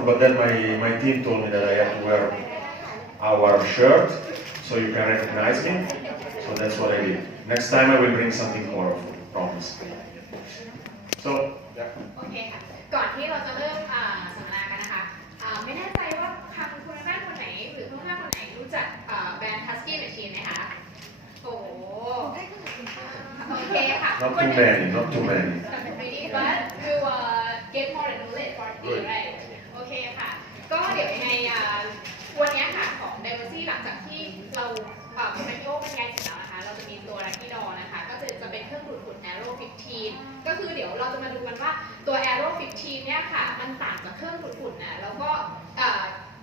colorful, but then my team told me that I have to wear our shirt so you can recognize me. So that's what I did. Next time I will bring something colorful, promise. So, yeah. โอเคค่ะก่อนที่เราจะเริ่มสัมมนากันนะคะไม่แน่ใจว่าทางคุณแม่คนไหนหรือทุกท่านคนไหนรู้จักแบรนด์ Husky Machine ไหมคะโอ้โอเคค่ะ Not too many, not too many. Really, but you get more knowledge for it, right? โอเคค่ะ ก็เดี๋ยวยังไงวันนี้ค่ะของ Diversity หลังจากที่เราคุณแมทธิโอเป็นไงเสร็จแล้วนะคะเราจะมีตัว Lucky Door นะคะก็จะเป็นเครื่องดูดฝุ่น Aero 15ก็คือเดี๋ยวเราจะมาดูกันว่าตัว Aero 15เนี่ยค่ะมันต่างจากเครื่องดูดฝุ่นนะแล้วก็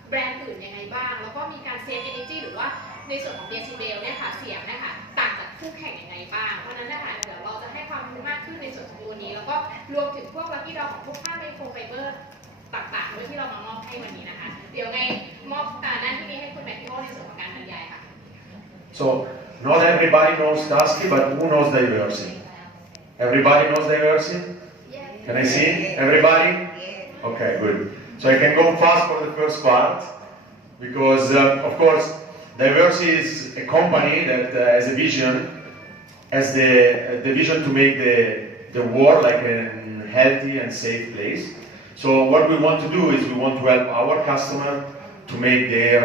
แบรนด์อื่นยังไงบ้างแล้วก็มีการเซฟ energy หรือว่าในส่วนของเดซิเบลเนี่ยค่ะเสียงเนี่ยค่ะต่างจากคู่แข่งยังไงบ้างเพราะนั้นนะคะเดี๋ยวเราจะให้ความรู้มากขึ้นในส่วนของตัวนี้แล้วก็รวมถึงพวก Lucky Door ของพวกผ้าไมโครไฟเบอร์ต่างๆด้วยที่เรามามอบให้วันนี้นะคะเดี๋ยวไงมอบหน้าที่นี้ให้คุณแมทธิโอในส่วนของการบรรยายค่ะ So, not everybody knows Husky, but who knows diversity? Everybody knows diversity? Can I see? Everybody? Okay, good. So I can go fast for the first part because, of course, diversity is a company that has a vision, has the vision to make the world like a healthy and safe place. So what we want to do is we want to help our customer to make their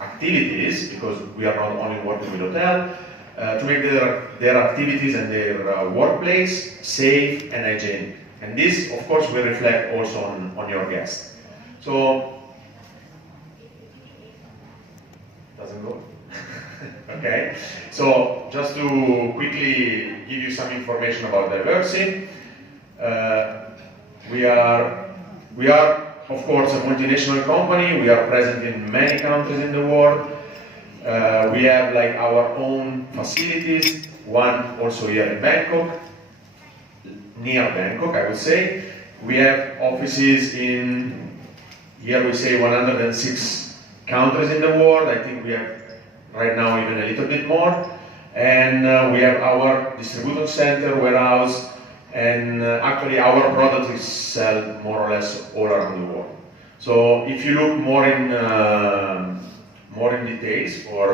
activities, because we are not only working with hotel, to make their activities and their workplace safe and hygienic. And this, of course, will reflect also on your guests. So, doesn't go? Okay. So, just to quickly give you some information about diversity, we are, of course, a multinational company. We are present in many countries in the world. We have like our own facilities, one also here in Bangkok, near Bangkok, I would say. We have offices in, here we say 106 countries in the world. I think we have right now even a little bit more. And we have our distribution center, warehouse, and actually our product is sold more or less all around the world. So if you look more in details for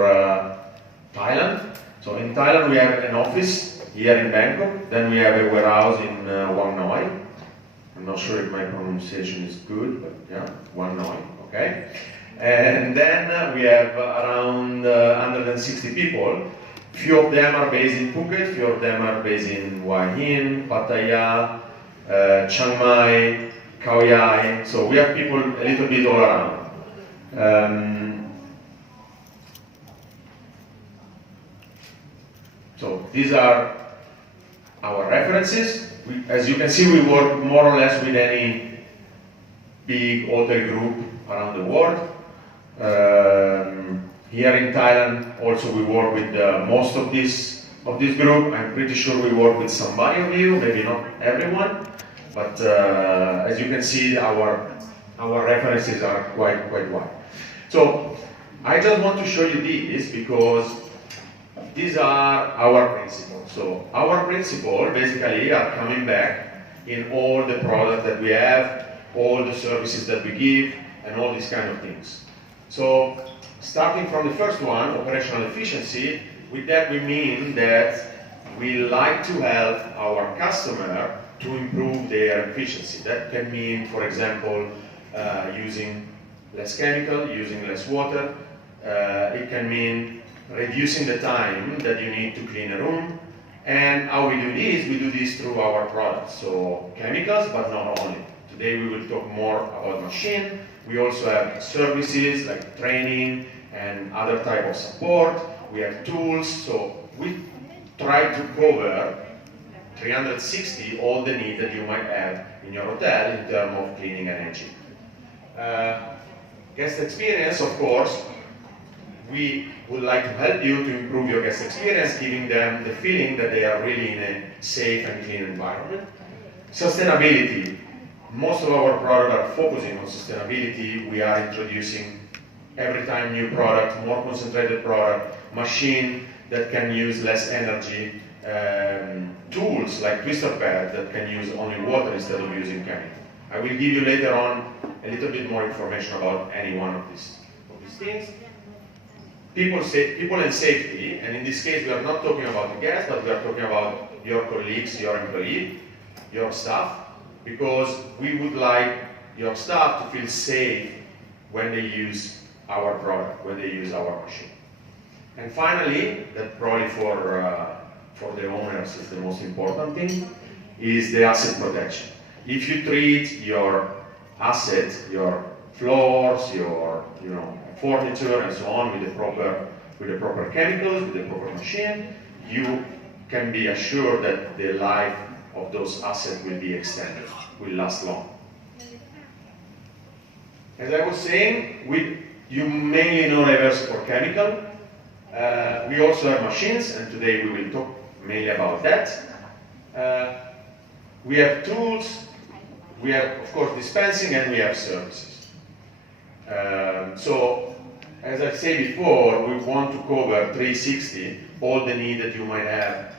Thailand, so in Thailand we have an office here in Bangkok, then we have a warehouse in Wang Noi. I'm not sure if my pronunciation is good, but yeah, Wang Noi, okay. And then we have around 160 people. Few of them are based in Phuket, few of them are based in Hua Hin, Pattaya, Chiang Mai, Khao Yai. So we have people a little bit all around. So these are our references. As you can see, we work more or less with any big hotel group around the world. Here in Thailand, also we work with most of this group. I'm pretty sure we work with somebody of you, maybe not everyone, but as you can see, our references are quite wide. So I just want to show you this because these are our principles. So our principles basically are coming back in all the products that we have, all the services that we give, and all these kind of things. So starting from the first one, operational efficiency, with that we mean that we like to help our customer to improve their efficiency. That can mean, for example, using less chemical, using less water. It can mean reducing the time that you need to clean a room. And how we do this through our products. So chemicals, but not only. Today we will talk more about machine. We also have services like training and other type of support. We have tools, so we try to cover 360 all the needs that you might have in your hotel in terms of cleaning and hygiene. Guest experience, of course, we would like to help you to improve your guest experience, giving them the feeling that they are really in a safe and clean environment. Sustainability. Most of our products are focusing on sustainability. We are introducing every time new product, more concentrated product, machine that can use less energy, tools like twister pad that can use only water instead of using chemical. I will give you later on a little bit more information about any one of these things. People and safety, and in this case we are not talking about the guests, but we are talking about your colleagues, your employees, your staff, because we would like your staff to feel safe when they use our product, when they use our machine. And finally, that probably for the owners is the most important thing, is the asset protection. If you treat your asset, your floors, your furniture and so on with the proper chemicals, with the proper machine, you can be assured that the life of those assets will be extended, will last long. As I was saying, you mainly know diverse for chemical. We also have machines, and today we will talk mainly about that. We have tools, we have, of course, dispensing, and we have services. So, as I said before, we want to cover 360, all the needs that you might have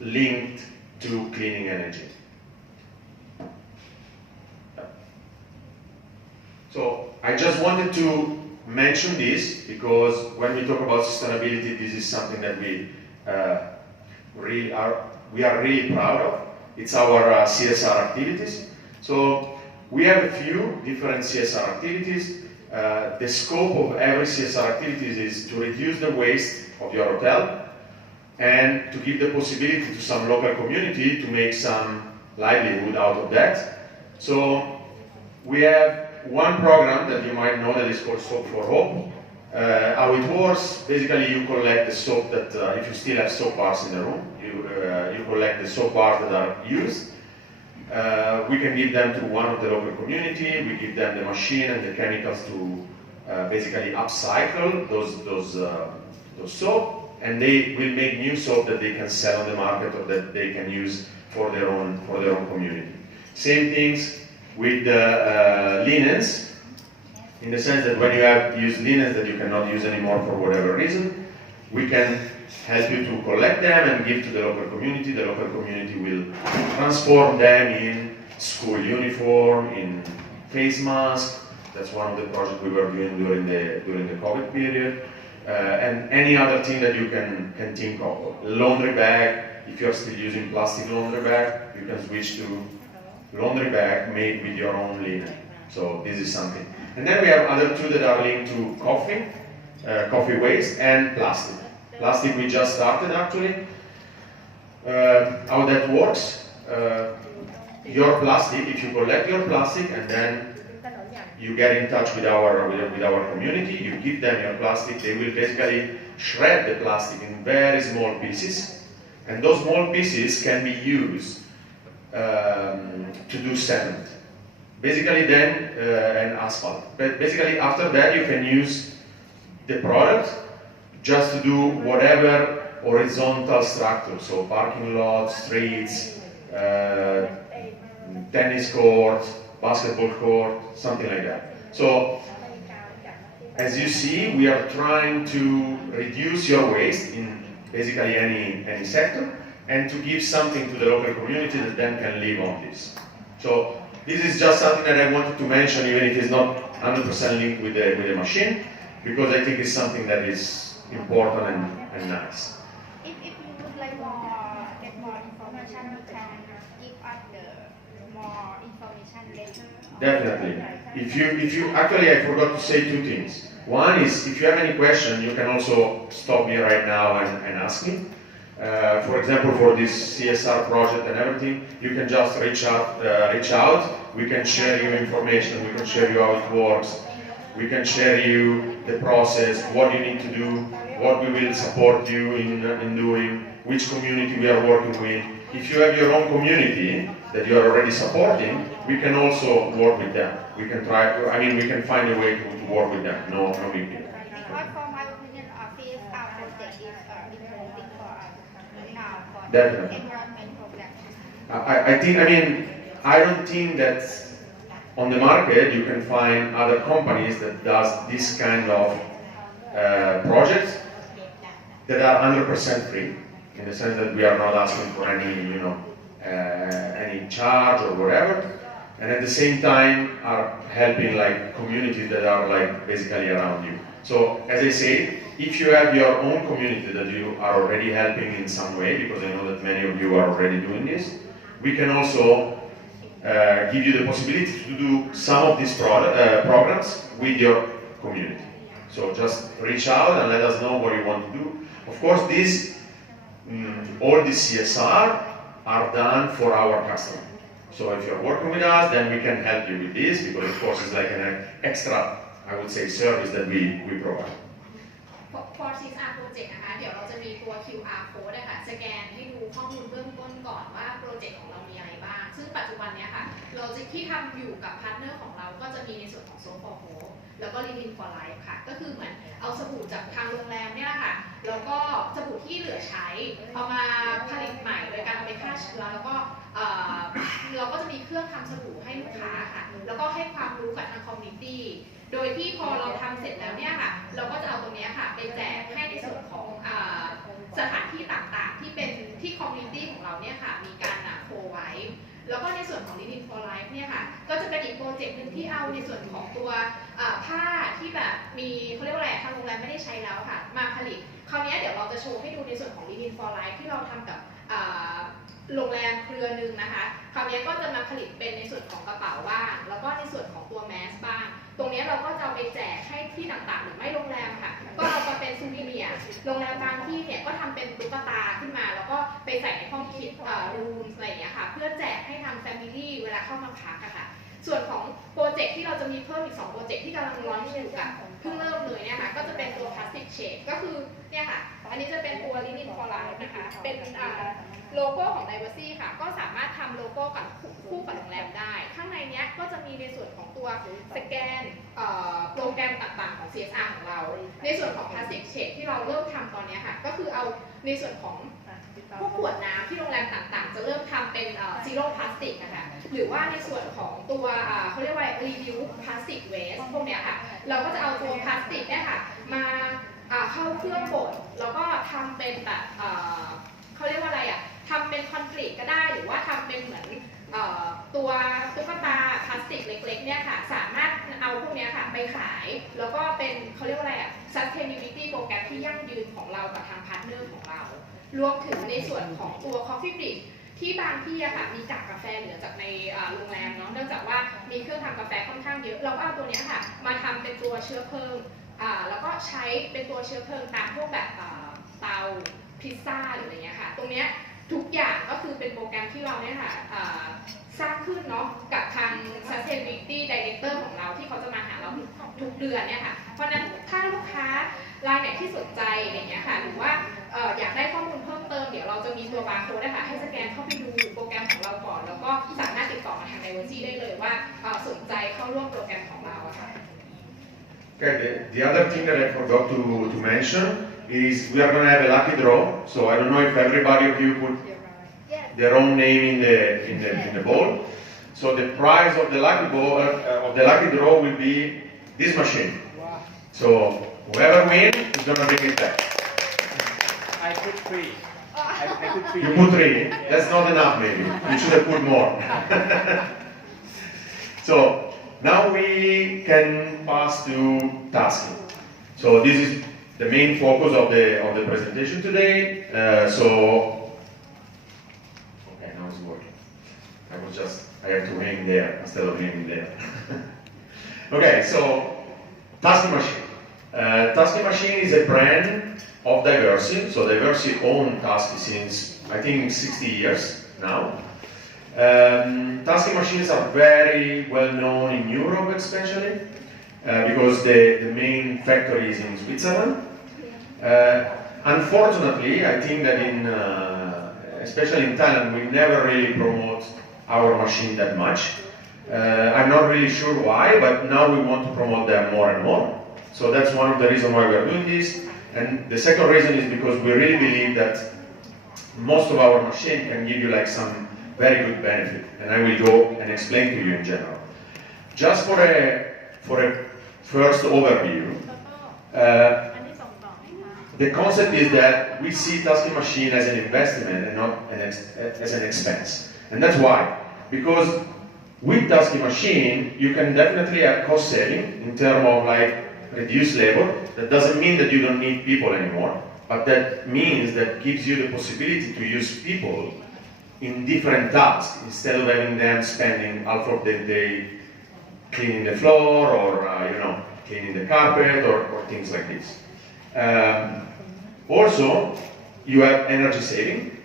linked to cleaning energy. So, I just wanted to mention this because when we talk about sustainability, this is something that we are really proud of. It's our CSR activities. So we have a few different CSR activities. The scope of every CSR activities is to reduce the waste of your hotel and to give the possibility to some local community to make some livelihood out of that. So we have one program that you might know that is called Soap for Hope. How it works, basically you collect the soap that, if you still have soap bars in the room, you collect the soap bars that are used. We can give them to one of the local community, we give them the machine and the chemicals to basically upcycle those soap, and they will make new soap that they can sell on the market or that they can use for their own community. Same things with the linens, in the sense that when you have used linens that you cannot use anymore for whatever reason, we can help you to collect them and give to the local community. The local community will transform them in school uniform, in face mask. That's one of the projects we were doing during the COVID period. And any other thing that you can think of. Laundry bag, if you're still using plastic laundry bag, you can switch to laundry bag made with your own linen. So this is something. And then we have other two that are linked to coffee waste and plastic. Plastic we just started actually. How that works, your plastic, if you collect your plastic and then you get in touch with our community, you give them your plastic, they will basically shred the plastic in very small pieces, and those small pieces can be used to do cement. Basically then, and asphalt. But basically after that you can use the product just to do whatever horizontal structure, so parking lots, streets, tennis court, basketball court, something like that. So, as you see, we are trying to reduce your waste in basically any sector and to give something to the local community that then can live on this. So, this is just something that I wanted to mention, even if it's not 100% linked with the machine, because I think it's something that is important and nice. If you would like get more information, you can give us the more information later. Definitely. If you actually, I forgot to say two things. One is, if you have any question, you can also stop me right now and ask me. For example, for this CSR project and everything, you can just reach out. We can share you information. We can share you how it works. We can share you the process, what you need to do, what we will support you in doing, which community we are working with. If you have your own community that you are already supporting, we can also work with them. We can we can find a way to work with them. No big deal. Because for my opinion, CSR project is important for us now for Definitely. environment program. I don't think that on the market you can find other companies that does this kind of projects that are 100% free, in the sense that we are not asking for any charge or whatever. and at the same time are helping like communities that are like basically around you. So as I said, if you have your own community that you are already helping in some way, because I know that many of you are already doing this, we can also give you the possibility to do some of these programs with your community. So just reach out and let us know what you want to do. Of course, all these CSR are done for our customer. So if you're working with us, then we can help you with this, because of course it's like an extra, I would say, service that we provide. For CSR project นะคะเดี๋ยวเราจะมีตัว QR code นะคะสแกนให้ดูข้อมูลเบื้องต้นก่อนว่าโปรเจกต์ของเรามีอะไรบ้างซึ่งปัจจุบันเนี้ยค่ะเราจะที่ทำอยู่กับพาร์ทเนอร์ของเราก็จะมีในส่วนของ Soap for Hope แล้วก็ Living for Life ค่ะก็คือเหมือนเอาสบู่จากทางโรงแรมเนี่ยค่ะแล้วก็สบู่ที่เหลือใช้เอามาผลิตใหม่โดยการเอาไปฆ่าเชื้อแล้วก็เราก็จะมีเครื่องทำสบู่ให้ลูกค้าค่ะแล้วก็ให้ความรู้กับทางคอมมูนิตี้โดยที่พอเราทำเสร็จแล้วเนี่ยค่ะเราก็จะเอาตรงนี้ค่ะไปแจกให้ในส่วนของสถานที่ต่างๆที่เป็นที่คอมมูนิตี้ของเราเนี่ยค่ะมีการโคไว้แล้วก็ในส่วนของ Living for Life เนี่ยค่ะก็จะเป็นอีกโปรเจกต์หนึ่งที่เอาในส่วนของตัวผ้าที่แบบมีเขาเรียกว่าอะไรทางโรงแรมไม่ได้ใช้แล้วค่ะมาผลิตคราวนี้เดี๋ยวเราจะโชว์ให้ดูในส่วนของ Living for Life ที่เราทำกับโรงแรมเครือนึงนะคะคราวนี้ก็จะมาผลิตเป็นในส่วนของกระเป๋าบ้างแล้วก็ในส่วนของตัวแมสบ้างตรงนี้เราก็จะเอาไปแจกให้ที่ต่างๆหรือไม่โรงแรมค่ะก็เอามาเป็นซูวิเนียร์โรงแรมบางที่เนี่ยก็ทำเป็นตุ๊กตาขึ้นมาแล้วก็ไปใส่ในห้องคิดรูมอะไรอย่างเงี้ยค่ะเพื่อแจกให้ทางแฟมิลี่เวลาเข้ามาพักอะค่ะส่วนของโปรเจกต์ที่เราจะมีเพิ่มอีก2โปรเจกต์ที่กำลังร้อนอยู่กับเพิ่งเริ่มเลยเนี่ยค่ะก็จะเป็นตัวพลาสติกเชดก็คือเนี่ยค่ะอันนี้จะเป็นตัว Living for Life นะคะเป็นโลโก้ของ Diversity ค่ะก็สามารถทำโลโก้กับคู่กับโรงแรมได้ข้างในเนี้ยก็จะมีในส่วนของตัวสแกนโปรแกรมต่างๆของ CSR ของเราในส่วนของพลาสติกเชดที่เราเริ่มทำตอนนี้ค่ะก็คือเอาในส่วนของพวกขวดน้ำที่โรงแรมต่างๆจะเริ่มทำเป็นซีโร่พลาสติกนะคะหรือว่าในส่วนของตัวเขาเรียกว่า reduce plastic waste พวกเนี้ยค่ะเราก็จะเอาตัวพลาสติกเนี่ยค่ะมาเข้าเครื่องบดแล้วก็ทำเป็นแบบเขาเรียกว่าอะไรอ่ะทำเป็นคอนกรีตก็ได้หรือว่าทำเป็นเหมือนตัวตุ๊กตาพลาสติกเล็กๆเนี่ยค่ะสามารถเอาพวกนี้ค่ะไปขายแล้วก็เป็นเขาเรียกว่าอะไรอ่ะ sustainability โปรแกรมที่ยั่งยืนของเรากับทางพาร์ทเนอร์ของเรารวมถึงในส่วนของตัว coffee break ที่บางที่อะค่ะมีกากกาแฟเหลือจากในโรงแรมเนาะเนื่องจากว่ามีเครื่องทำกาแฟค่อนข้างเยอะเราก็เอาตัวนี้ค่ะมาทำเป็นตัวเชื้อเพลิงแล้วก็ใช้เป็นตัวเชื้อเพลิงตามพวกแบบเตาพิซซ่าหรืออะไรเงี้ยค่ะตรงเนี้ยทุกอย่างก็คือเป็นโปรแกรมที่เราเนี่ยค่ะสร้างขึ้นเนาะกับทาง Sustainability Director ของเราที่เขาจะมาหาเราทุกเดือนเนี่ยค่ะเพราะฉะนั้นถ้าลูกค้ารายไหนที่สนใจอย่างเงี้ยค่ะหรือว่าอยากได้ข้อมูลเพิ่มเติมเดี๋ยวเราจะมีตัวบาร์โค้ดนะคะให้สแกนเข้าไปดูโปรแกรมของเราก่อนแล้วก็สามารถติดต่อมาทาง Diversity ได้เลยว่าสนใจเข้าร่วมโปรแกรมของเราค่ะ Okay, the other thing that I forgot to mention is we are going to have a lucky draw. So I don't know if everybody of you put their own name in the bowl. So the prize of the lucky draw will be this machine. So whoever wins is going to bring it back. I put 3. I put 3. You put 3. That's not enough, maybe. You should have put more. So now we can pass to tasking. So this is the main focus of the presentation today. Okay, now it's working. I have to aim there instead of aiming there. Okay, so tasking machine. Tasking machine is a brand of Diversity. So Diversity owned Tasking since I think 60 years now. Tasking machines are very well known in Europe, especially because the main factory is in Switzerland. Unfortunately, I think that especially in Thailand, we never really promote our machine that much. I'm not really sure why, but now we want to promote them more and more. So that's one of the reasons why we are doing this. And the second reason is because we really believe that most of our machine can give you like some very good benefit, and I will go and explain to you in general. Just for a first overview, the concept is that we see tasking machine as an investment and not as an expense. And that's why. Because with tasky machine, you can definitely have cost saving in terms of like reduced labor. That doesn't mean that you don't need people anymore, but that means that gives you the possibility to use people in different tasks instead of having them spending half of the day cleaning the floor or cleaning the carpet or things like this. Also, you have energy saving,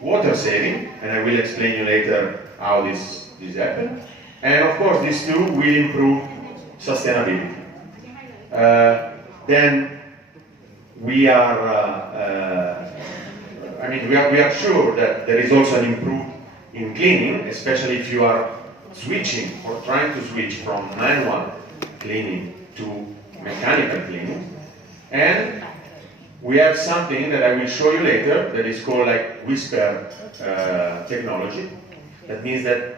water saving, and I will explain you later how this happens. And of course, these two will improve sustainability. Then we are sure that there is also an improvement in cleaning, especially if you are switching or trying to switch from manual cleaning to mechanical cleaning. And we have something that I will show you later that is called like whisper technology. That means that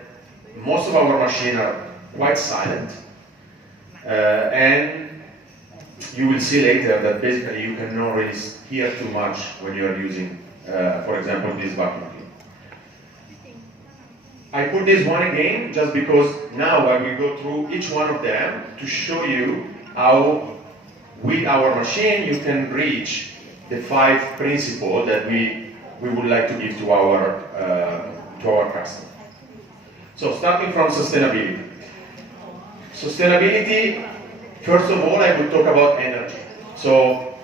most of our machines are quite silent, and you will see later that basically you cannot really hear too much when you are using, for example, this vacuum cleaner. I put this one again just because now I will go through each one of them to show you how with our machine you can reach the 5 principles that we would like to give to our customer. So starting from sustainability. Sustainability, first of all, I will talk about energy. So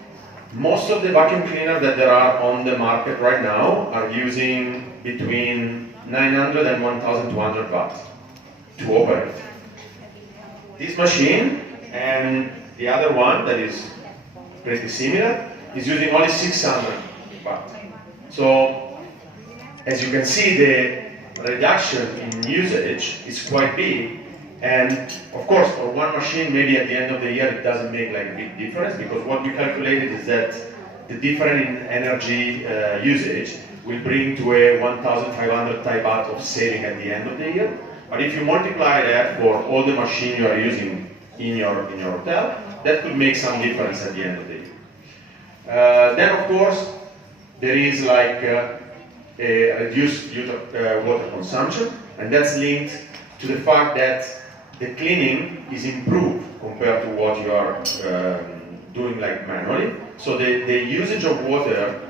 most of the vacuum cleaners that there are on the market right now are using between 900 and 1200 watts to operate. This machine and the other one that is pretty similar is using only 600 watts. So as you can see, the reduction in usage is quite big, and of course for one machine maybe at the end of the year it doesn't make like a big difference, because what we calculated is that the difference in energy usage will bring to a 1500 baht of saving at the end of the year. But if you multiply that for all the machines you are using in your hotel, that could make some difference at the end of the year. Then of course there is like a reduced water consumption, and that's linked to the fact that the cleaning is improved compared to what you are doing like manually. So the usage of water,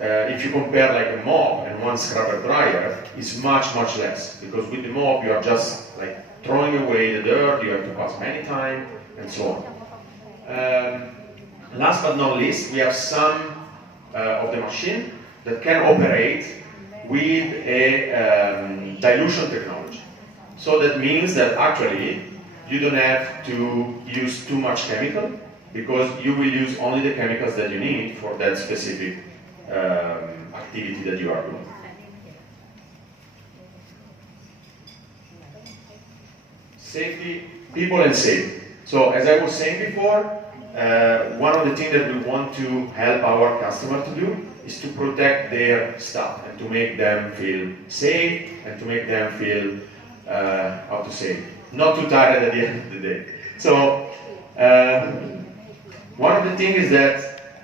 if you compare like a mop and one scrubber dryer, is much less, because with the mop you are just like throwing away the dirt, you have to pass many times and so on. Last but not least, we have some of the machine that can operate with a dilution technology. So that means that actually you don't have to use too much chemical, because you will use only the chemicals that you need for that specific activity that you are doing. Safety, people and safety. So as I was saying before, one of the things that we want to help our customer to do is to protect their staff and to make them feel safe and to make them feel, how to say, not too tired at the end of the day. So one of the things is that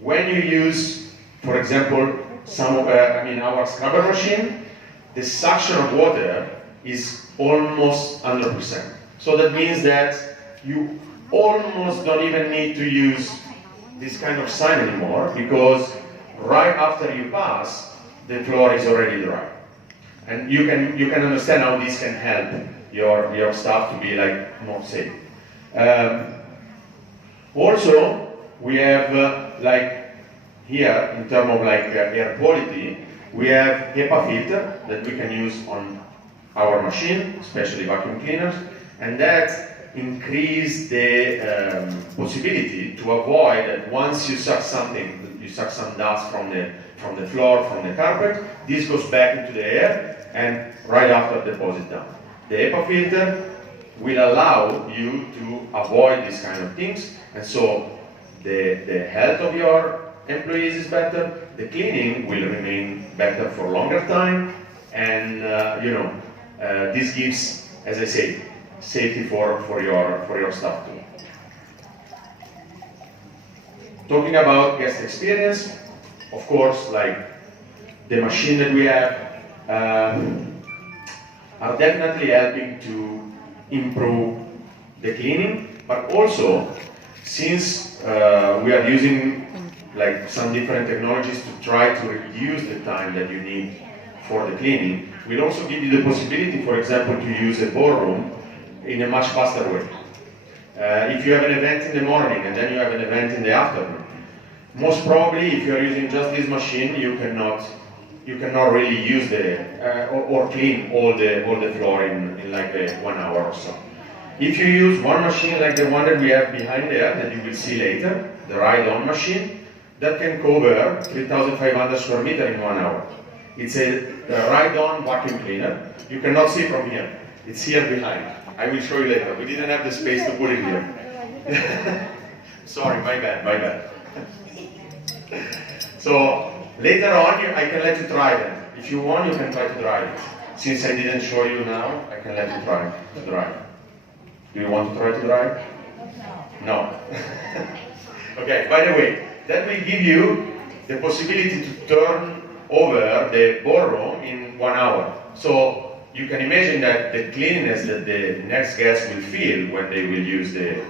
when you use, for example, our scrubber machine, the suction of water is almost 100%. So that means that you almost don't even need to use this kind of sign anymore, because right after you pass, the floor is already dry. And you can understand how this can help your staff to be like more safe. Also, we have like here in terms of like air quality, we have HEPA filter that we can use on our machine, especially vacuum cleaners, and that increase the possibility to avoid that once you suck something, you suck some dust from the floor, from the carpet, this goes back into the air and right after deposit down. The HEPA filter will allow you to avoid these kind of things, and so the health of your employees is better, the cleaning will remain better for longer time, and this gives, as I say, safety for your staff too. Talking about guest experience, of course, like the machine that we have, are definitely helping to improve the cleaning, but also since we are using like some different technologies to try to reduce the time that you need for the cleaning, we'll also give you the possibility, for example, to use a ballroom in a much faster way. If you have an event in the morning and then you have an event in the afternoon, most probably if you are using just this machine, you cannot really use the or clean all the floor in like 1 hour or so. If you use one machine like the one that we have behind there, that you will see later, the ride-on machine, that can cover 3,500 square meters in 1 hour. It's a ride-on vacuum cleaner. You cannot see from here. It's here behind. I will show you later. We didn't have the space to put it here. Sorry, my bad. So later on, I can let you try them. If you want, you can try to drive it. Since I didn't show you now, I can let you try to drive. Do you want to try to drive? No. Okay, by the way, that will give you the possibility to turn over the ballroom in 1 hour. So you can imagine that the cleanliness that the next guests will feel when they will use the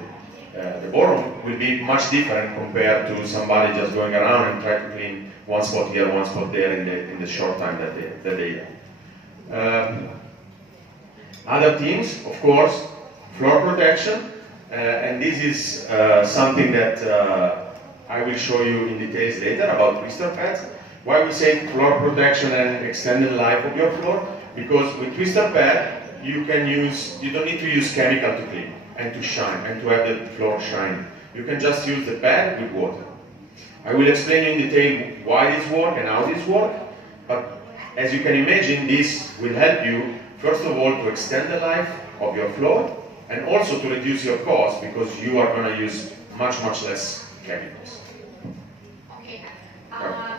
ballroom will be much different compared to somebody just going around and try to clean one spot here, one spot there in the short time that they have. Other things, of course, floor protection, and this is something that I will show you in details later about twister pads. Why we say floor protection and extended life of your floor? Because with twister pad, you don't need to use chemical to clean and to shine and to have the floor shine. You can just use the pad with water. I will explain in detail why this works and how this works, but as you can imagine, this will help you, first of all, to extend the life of your floor and also to reduce your cost because you are going to use much less chemicals. โอเคค่ะ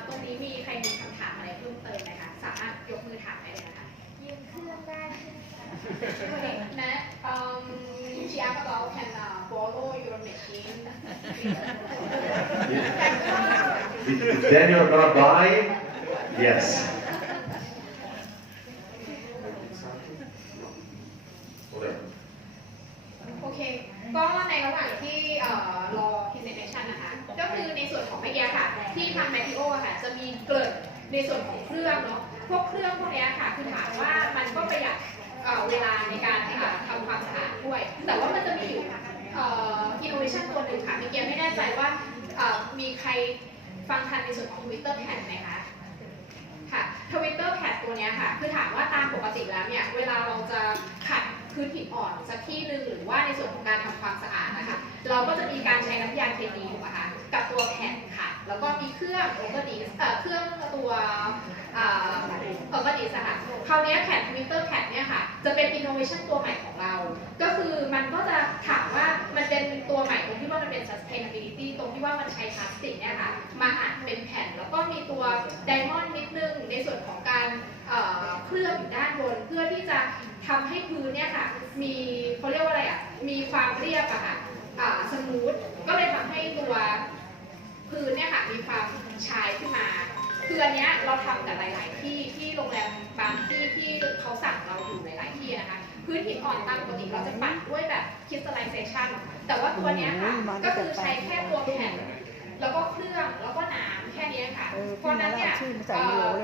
ตรงนี้มีใครมีคำถามอะไรเพิ่มเติมไหมคะสามารถยกมือถามได้เลยนะคะ ยืมเครื่องได้ Matt, she asked about can borrow your machine. Then you're going to buy? Yes. โอเค ก็ในระหว่างที่รอ presentation นะคะ ก็คือในส่วนของเมื่อกี้ค่ะ ที่ทาง Matteo ค่ะ จะมีเกริ่นในส่วนของเครื่องเนาะ พวกเครื่องพวกนี้ค่ะ คือถามว่ามันก็ประหยัดเวลาในการทำความสะอาดด้วย แต่ว่ามันจะมีอยู่innovation ตัวหนึ่งค่ะเมื่อกี้ไม่แน่ใจว่ามีใครฟังทันในส่วนของ Twitter Pad ไหมคะ ค่ะ Twitter Pad ตัวนี้ค่ะ คือถามว่าตามปกติแล้วเนี่ย เวลาเราจะขัดพื้นหินอ่อนสักที่หนึ่งหรือว่าในส่วนของการทำความสะอาดนะคะ เราก็จะมีการใช้น้ำยาเคมีถูกไหมคะกับตัวแผ่นค่ะ แล้วก็มีเครื่องออร์แกนิสเครื่องตัวออร์แกนิสค่ะ คราวนี้แผ่น Twitter Pad เนี่ยค่ะ จะเป็น innovation ตัวใหม่ของเรา ก็คือมันก็จะถามว่ามันเป็นตัวใหม่ตรงที่ว่ามันเป็น sustainability ตรงที่ว่ามันใช้พลาสติกเนี่ยค่ะมาอัดเป็นแผ่นแล้วก็มีตัวไดมอนด์นิดนึงในส่วนของการเคลือบอยู่ด้านบนเพื่อที่จะทำให้พื้นเนี่ยค่ะมีเขาเรียกว่าอะไรอ่ะมีความเรียบอะค่ะสมูทก็เลยทำให้ตัวพื้นเนี่ยค่ะมีความชายขึ้นมาคืออันเนี้ยเราทำกับหลายๆที่โรงแรมบางที่เขาสั่งเราอยู่หลายๆที่นะคะพื้นหินอ่อนตามปกติเราจะปั่นด้วยแบบ crystallization แต่ว่าตัวเนี้ยค่ะก็คือใช้แค่ตัวแผ่นแล้วก็เครื่องแล้วก็น้ำแค่นี้ค่ะเพราะนั้นเนี่ย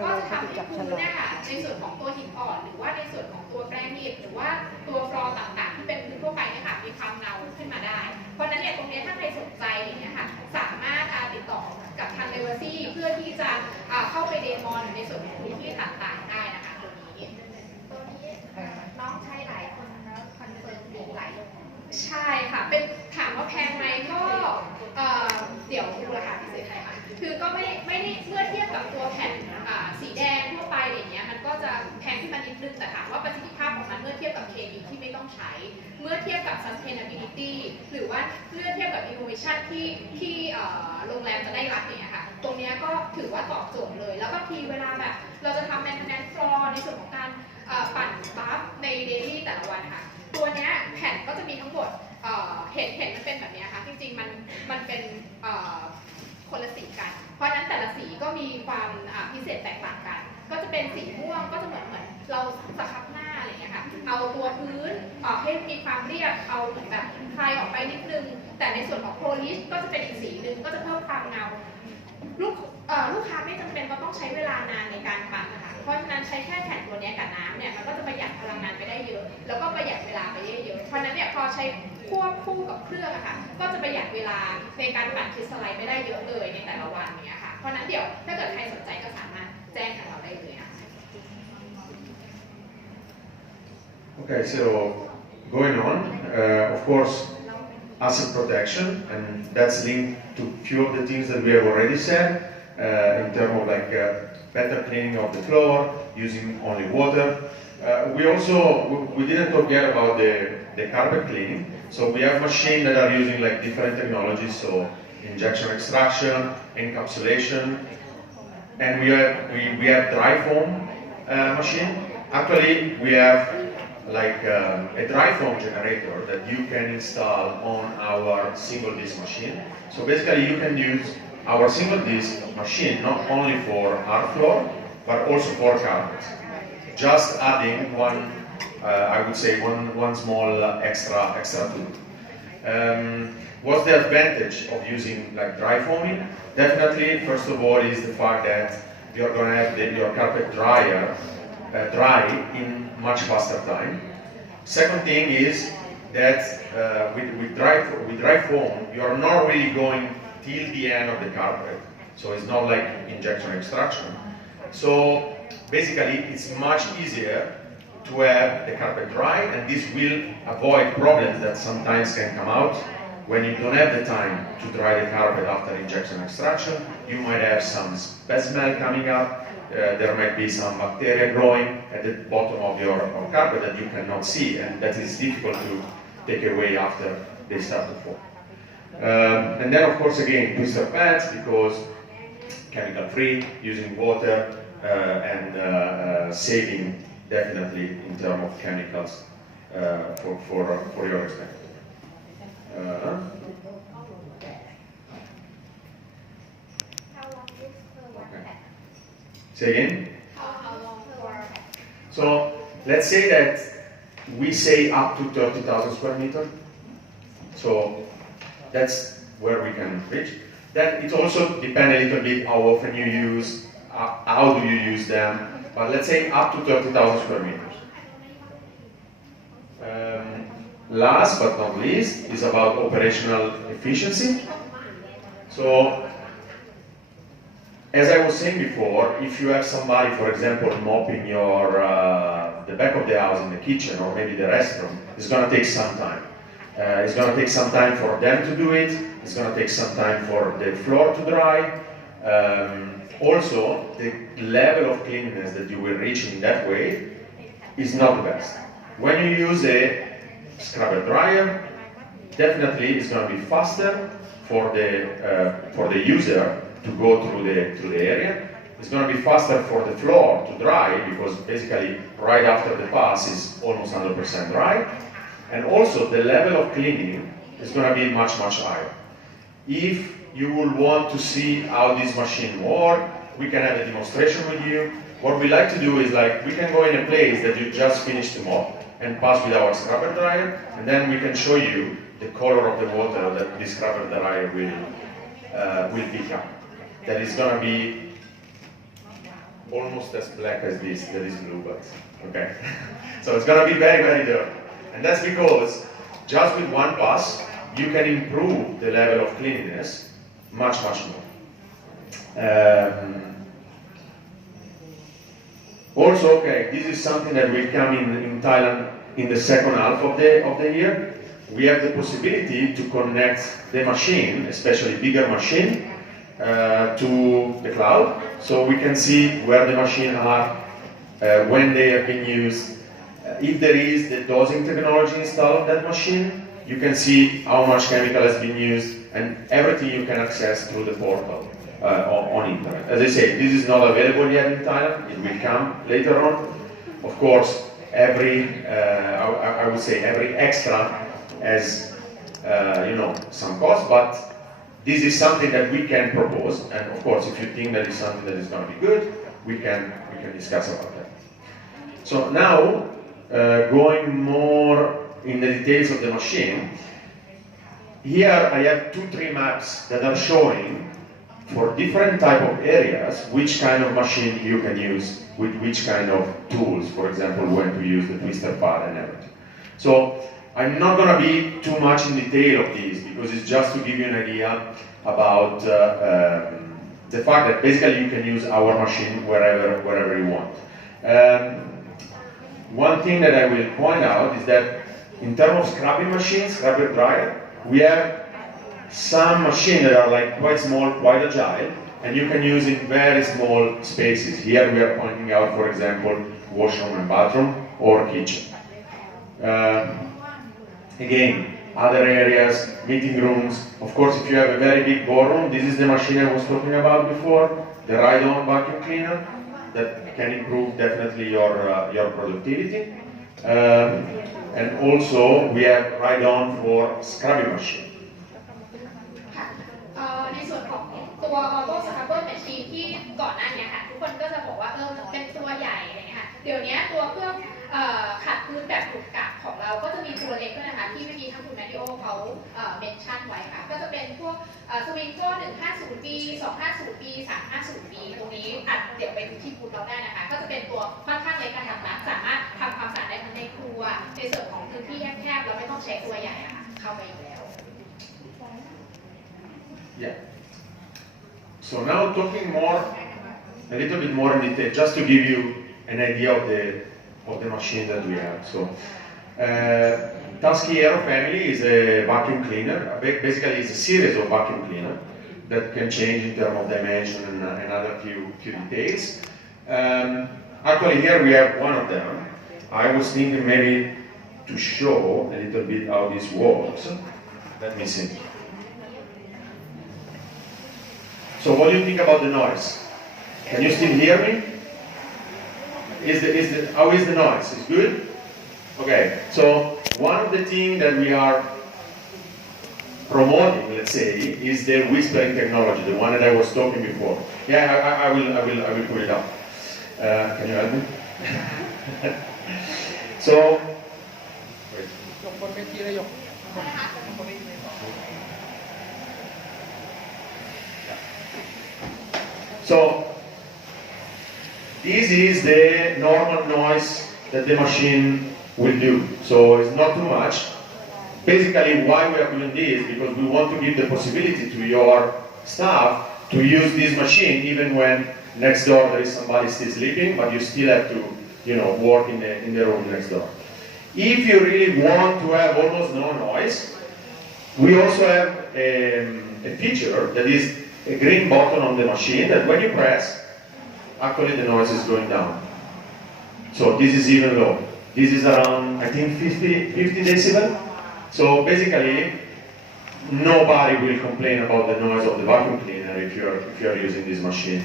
ก็จะทำให้พื้นเนี่ยค่ะในส่วนของตัวหินอ่อนหรือว่าในส่วนของตัวแกรนิตหรือว่าตัวฟลอร์ต่างๆที่เป็นพื้นทั่วไปเนี่ยค่ะมีความเงาขึ้นมาได้เพราะนั้นเนี่ยตรงนี้ถ้าใครสนใจอย่างเงี้ยค่ะสามารถติดต่อกับทางเดเวอร์ซี่เพื่อที่จะเข้าไปเดโมในส่วนของพื้นที่ต่างๆได้นะคะตัวนี้น้องใช้หลายคนแล้วคอนเฟิร์มหลายโรง ใช่ค่ะเป็นถามว่าแพงไหมก็เดี๋ยวดูราคาพิเศษให้ค่ะคือก็ไม่ได้เมื่อเทียบกับตัวแผ่นสีแดงทั่วไปอย่างเงี้ยมันก็จะแพงขึ้นมานิดนึงแต่ถามว่าประสิทธิภาพของมันเมื่อเทียบกับเคมีที่ไม่ต้องใช้เมื่อเทียบกับ sustainability หรือว่าเมื่อเทียบกับ innovation ที่โรงแรมจะได้รับเนี่ยค่ะตรงเนี้ยก็ถือว่าตอบโจทย์เลยแล้วบางทีเวลาแบบเราจะทำ maintenance floor ในส่วนของการปั่นบัฟใน daily แต่ละวันค่ะตัวเนี้ยแผ่นก็จะมีทั้งหมดเห็นมันเป็นแบบนี้ค่ะจริงๆมันเป็นคนละสีกันเพราะฉะนั้นแต่ละสีก็มีความพิเศษแตกต่างกันก็จะเป็นสีม่วงก็จะเหมือนเราสครับหน้า อะไรอย่างเงี้ยค่ะเอาตัวพื้นออกให้มีความเรียบเอาเหมือนแบบคลายออกไปนิดนึงแต่ในส่วนของโพลิชก็จะเป็นอีกสีนึงก็จะเพิ่มความเงาลูกค้าไม่จำเป็นว่าต้องใช้เวลานานในการปั่นนะคะเพราะฉะนั้นใช้แค่แผ่นตัวนี้กับน้ำเนี่ยมันก็จะประหยัดพลังงานไปได้เยอะแล้วก็ประหยัดเวลาไปได้เยอะเพราะฉะนั้นเนี่ยพอใช้ควบคู่กับเครื่องอะค่ะก็จะประหยัดเวลาในการปั่นคริสตัลไลท์ไปได้เยอะเลยในแต่ละวันเนี่ยค่ะเพราะฉะนั้นเดี๋ยวถ้าเกิดใครสนใจก็สามารถแจ้งทางเราได้เลยนะคะ Okay, so going on, of course, asset protection, and that's linked to few of the things that we have already said in terms of like better cleaning of the floor, using only water. We didn't forget about the carpet cleaning. So we have machines that are using like different technologies, so injection extraction, encapsulation, and we have dry foam machine. Actually, we have like a dry foam generator that you can install on our single disc machine. So basically you can use our single disc machine not only for our floor, but also for carpets. Just adding one, I would say one small extra tool. What's the advantage of using like dry foaming? Definitely, first of all, is the fact that you're going to have your carpet dry in much faster time. Second thing is that with dry foam, you're not really going till the end of the carpet. So it's not like injection extraction. So basically, it's much easier to have the carpet dry, and this will avoid problems that sometimes can come out when you don't have the time to dry the carpet after injection extraction. You might have some bad smell coming up. There might be some bacteria growing at the bottom of your carpet that you cannot see, and that is difficult to take away after they start to fall. And then, of course, again, twister pads, because chemical-free, using water, and saving definitely in terms of chemicals for your extent. Say again? How long for So let's say that we say up to 30,000 square meters. So that's where we can reach. Then it also depends a little bit how often you use, how do you use them. But let's say up to 30,000 square meters. Last but not least is about operational efficiency. So as I was saying before, if you have somebody, for example, mopping your the back of the house in the kitchen or maybe the restroom, it's going to take some time. It's going to take some time for them to do it. It's going to take some time for the floor to dry. Also, the level of cleanliness that you will reach in that way is not the best. When you use a scrubber dryer, definitely it's going to be faster for the user to go through the area. It's going to be faster for the floor to dry, because basically right after the pass is almost 100% dry. And also the level of cleaning is going to be much higher. If you will want to see how this machine works, we can have a demonstration with you. What we like to do is like we can go in a place that you just finished to mop and pass with our scrubber dryer, and then we can show you the color of the water that this scrubber dryer will pick up. That is going to be almost as black as this, that is blue, but okay. So it's going to be very dirty. And that's because just with one pass, you can improve the level of cleanliness much more. Also, okay, this is something that will come in Thailand in the second half of the year. We have the possibility to connect the machine, especially bigger machine, to the cloud, so we can see where the machines are, when they have been used. If there is the dosing technology installed on that machine, you can see how much chemical has been used, and everything you can access through the portal on internet. As I say, this is not available yet in Thailand. It will come later on. Of course, I would say every extra has some cost, but this is something that we can propose. And of course, if you think that is something that is going to be good, we can discuss about that. So now going more in the details of the machine, here I have 2-3 maps that are showing for different type of areas which kind of machine you can use with which kind of tools, for example, when to use the twister pad and everything. So I'm not going to be too much in detail of these because it's just to give you an idea about the fact that basically you can use our machine wherever you want. One thing that I will point out is that in terms of scrubbing machines, scrubber dryer, we have some machines that are like quite small, quite agile, and you can use in very small spaces. Here we are pointing out, for example, washroom and bathroom or kitchen. Again, other areas, meeting rooms. Of course, if you have a very big ballroom, this is the machine I was talking about before, the ride-on vacuum cleaner that can improve definitely your productivity. And also, we have ride-on for scrubbing machine. ในส่วนของตัวออโต้สครับเบอร์แมชชีนที่ก่อนหน้านี้ค่ะทุกคนก็จะบอกว่าเป็นตัวใหญ่อะไรเงี้ยค่ะเดี๋ยวนี้ตัวเครื่องขัดพื้นแบบถูกกักของเราก็จะมีตัวเล็กด้วยนะคะที่เมื่อกี้ทั้งคุณแมทธิโอเขาเมนชั่นไว้ค่ะก็จะเป็นพวกสวิงโก้ 150B 250B 350B ตรงนี้เดี๋ยวไปดูที่บูธเราได้นะคะก็จะเป็นตัวค่อนข้างเล็กกระทัดรัดสามารถทำความสะอาดได้ทั้งในครัวในส่วนของพื้นที่แคบๆเราไม่ต้องใช้ตัวใหญ่ค่ะเข้าไปอยู่แล้ว Yeah. So now talking a little bit more in detail, just to give you an idea of the machine that we have. So, Tusky Aero family is a vacuum cleaner. Basically, it's a series of vacuum cleaner that can change in terms of dimension and other few details. Actually, here we have one of them. I was thinking maybe to show a little bit how this works. Let me see. So what do you think about the noise? Can you still hear me? How is the noise? Is good? Okay, so one of the things that we are promoting, let's say, is the whispering technology, the one that I was talking before. Yeah, I will put it up. Can you help me? So, So, this is the normal noise that the machine will do. So, it's not too much. Basically, why we are doing this? Because we want to give the possibility to your staff to use this machine even when next door there is somebody still sleeping, but you still have to, work in the room next door. If you really want to have almost no noise, we also have a feature that is a green button on the machine that when you press, actually the noise is going down. So this is even low. This is around, I think, 50 decibel. So basically, nobody will complain about the noise of the vacuum cleaner if you're using this machine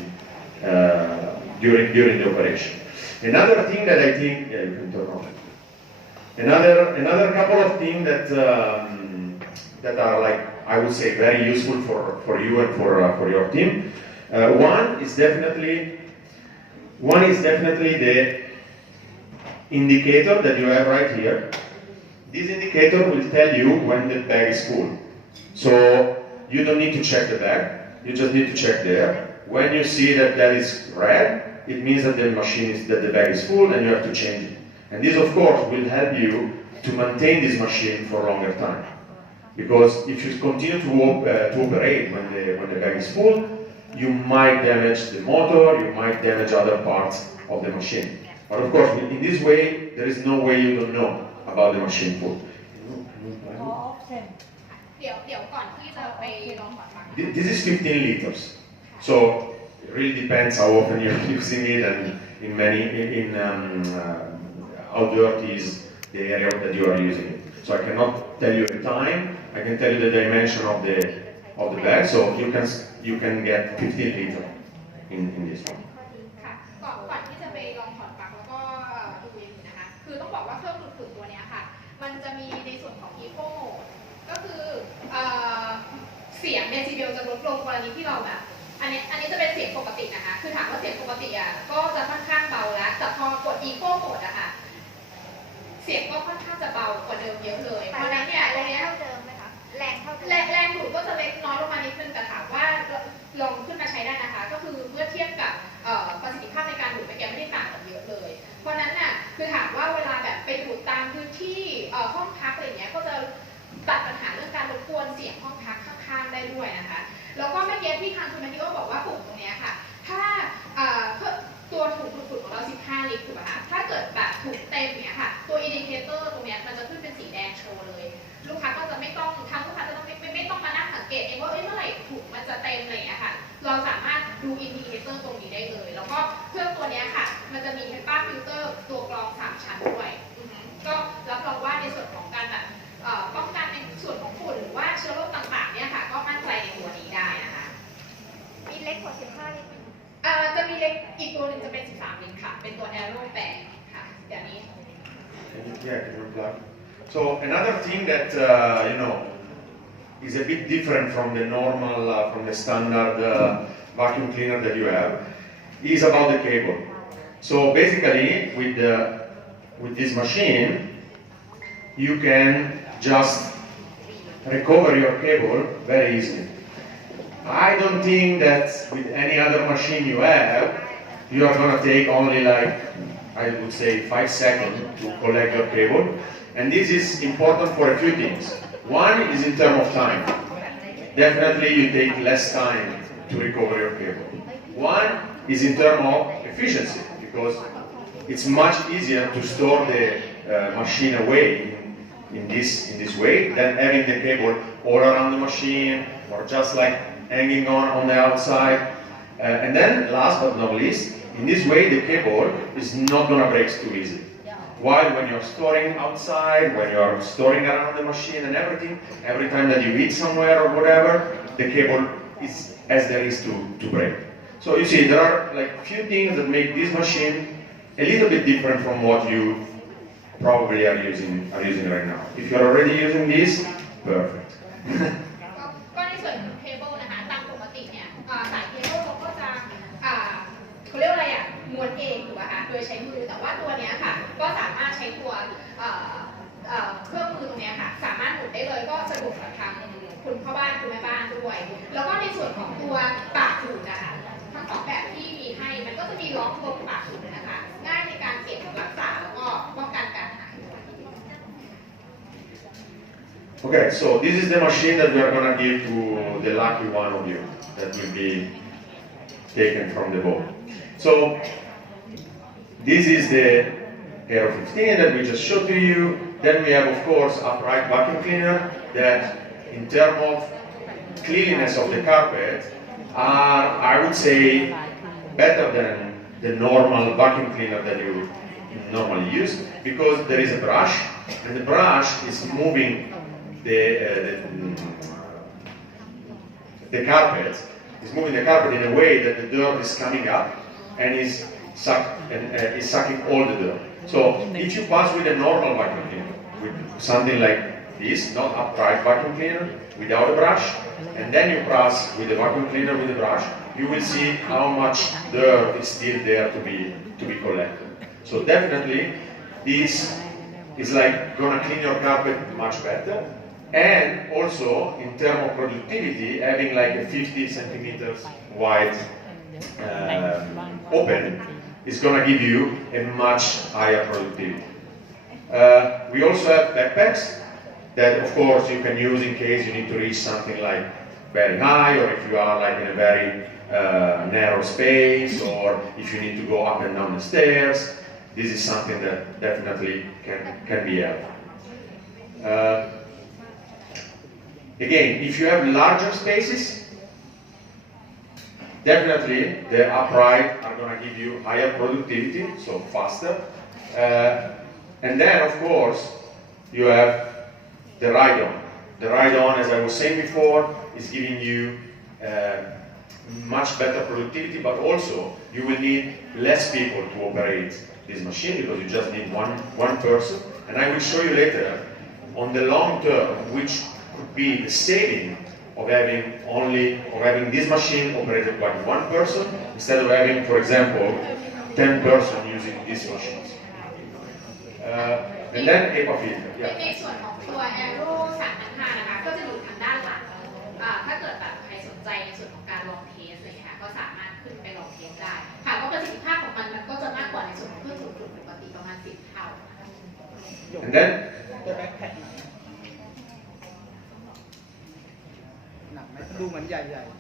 during the operation. Another thing that I think, yeah, you can turn on. Another couple of things that are like, I would say, very useful for you and for your team. One is definitely the indicator that you have right here. This indicator will tell you when the bag is full. So you don't need to check the bag. You just need to check there. When you see that is red, it means that the bag is full and you have to change it. And this, of course, will help you to maintain this machine for a longer time. Because if you continue to operate when the bag is full, you might damage the motor, you might damage other parts of the machine. But of course, in this way, there is no way you don't know about the machine full. This is 15 liters. So it really depends how often you're using it and in how dirty is the area that you are using it. So I cannot tell you the time. I can tell you the dimension of the bag. So you can get 15 liters in this one. ก่อนที่จะไปลองถอดปลั๊กแล้วก็ดูอย่างนี้นะคะคือต้องบอกว่าเครื่องดูดฝุ่นตัวนี้ค่ะมันจะมีในส่วนของ Eco Mode ก็คือเสียงเดซิเบลจะลดลงกรณีที่เราแบบอันนี้จะเป็นเสียงปกตินะคะคือถามว่าเสียงปกติก็จะค่อนข้างเบาแล้วแต่พอกด Eco Mode อะค่ะ เสียงก็ค่อนข้างจะเบากว่าเดิมเยอะเลยเพ แต่ ราะฉะนั้นเนี่ยตรงเนี้ย เท่าเดิมไหมคะแรงเท่าเดิม แรงดูดก็จะเล็กน้อยลงมานิดนึงแต่ถามว่าลองขึ้นมาใช้ได้นะคะก็คือเมื่อเทียบกับประสิทธิภาพในการดูดไปแกไม่ได้ต่างกันเยอะเลยเพราะนั้นน่ะคือถามว่าเวลาแบบไปดูดตามพื้นที่ห้องพักอะไรเงี้ยก็จะตัดปัญหาเรื่องการรบกวนเสียงห้องพักข้างๆได้ด้วยนะคะแล้วก็เมื่อกี้ที่ทางคุณแมทธิโอบอกว่าปุ่มตรงเนี้ยค่ะถ้าตัวถุงดูดของเรา15 ลิตรถูกไหมคะถ้าเกิดแบบถุงเต็มเนี้ยค่ะตัวอินดิเคเตอร์ตรงเนี้ยมันจะขึ้นเป็นสีแดงโชว์เลยลูกค้าก็จะไม่ต้องทางลูกค้าจะต้องไม่ต้องมานั่งสังเกตเองว่าเมื่อไหร่ถุงมันจะเต็มอะไรอย่างเงี้ยค่ะเราสามารถดูอินดิเคเตอร์ตรงนี้ได้เลยแล้วก็เครื่องตัวเนี้ยค่ะมันจะมีHEPAฟิลเตอร์ตัวกรอง3 ชั้นด้วยก็รับรองว่าในส่วนของการแบบป้องกันในส่วนของฝุ่นหรือว่าเชื้อโรคต่างๆเนี่ยค่ะก็มั่นใจในตัวนี้ได้นะคะมีเล็กกว่า15 ลิตร จะมีเล็กอีกตัวหนึ่งจะเป็น13 ลิตรค่ะเป็นตัว Aero Bag ค่ะเดี๋ยวนี้ Yeah, can you plug? So another thing that you know is a bit different from the normal, from the standard vacuum cleaner that you have, is about the cable. So basically, with this machine, you can just recover your cable very easily. I don't think that with any other machine you have, you are going to take only like, I would say 5 seconds to collect your cable. And this is important for a few things. One is in terms of time. Definitely you take less time to recover your cable. One is in terms of efficiency, because it's much easier to store the machine away in this way than having the cable all around the machine or just like hanging on the outside. And then last but not least, in this way the cable is not going to break too easily. While when you're storing outside, when you're storing around the machine and everything, every time that you eat somewhere or whatever, the cable is as there is to break. So you see, there are like few things that make this machine a little bit different from what you probably are using right now. If you're already using this, perfect. ก็ในส่วนของเคเบิลนะคะตามปกติเนี่ยสายเคเบิลเราก็จะเขาเรียกว่าอะไรม้วนเองถูกไหมคะโดยใช้มือแต่ว่าตัวเนี้ยค่ะก็สามารถใช้ตัวเครื่องมือตรงเนี้ยค่ะสามารถหมุนได้เลยก็สะดวกกับทางคุณพ่อบ้านคุณแม่บ้านด้วยแล้วก็ในส่วนของตัวปากดูดนะคะทั้งสองแบบที่มีให้มันก็จะมีล็อกบนปากดูดนะคะง่ายในการเก็บรักษาแล้วก็ป้องกันการหาย Okay, so this is the machine that we are going to give to the lucky one of you that will be taken from the boat. So this is the Aero 15 that we just showed to you. Then we have, of course, upright vacuum cleaner that, in terms of cleanliness of the carpet, are, I would say, better than the normal vacuum cleaner that you normally use, because there is a brush, and the brush is moving the carpet, is moving the carpet in a way that the dirt is coming up and is sucking all the dirt. So if you pass with a normal vacuum cleaner, with something like this, not upright vacuum cleaner, without a brush, and then you pass with the vacuum cleaner with the brush, you will see how much dirt is still there to be collected. So definitely this is like gonna clean your carpet much better. And also, in terms of productivity, having like a 50 centimeters wide open is going to give you a much higher productivity. We also have backpacks that, of course, you can use in case you need to reach something like very high, or if you are like in a very narrow space, or if you need to go up and down the stairs. This is something that definitely can be helpful. Again, if you have larger spaces, definitely the upright are going to give you higher productivity, so faster. And then, of course, you have the ride-on. The ride-on, as I was saying before, is giving you much better productivity, but also you will need less people to operate this machine because you just need one person. And I will show you later, on the long term, which could be the saving of having this machine operated by one person instead of having, for example, 10 persons using these machines. And then HEPA filter. ในส่วนของตัว Aero 3,500นะคะก็จะอยู่ทางด้านหลังถ้าเกิดแบบใครสนใจในส่วนของการลองเทสอะไรอย่างเงี้ยค่ะก็สามารถขึ้นไปลองเทสได้ถามว่าประสิทธิภาพของมันก็จะมากกว่าในส่วนของเครื่องสูบปกติประมาณ10 เท่า And then ตัวแบ็คแพ็คหนักไหมดูเหมือนใหญ่ๆ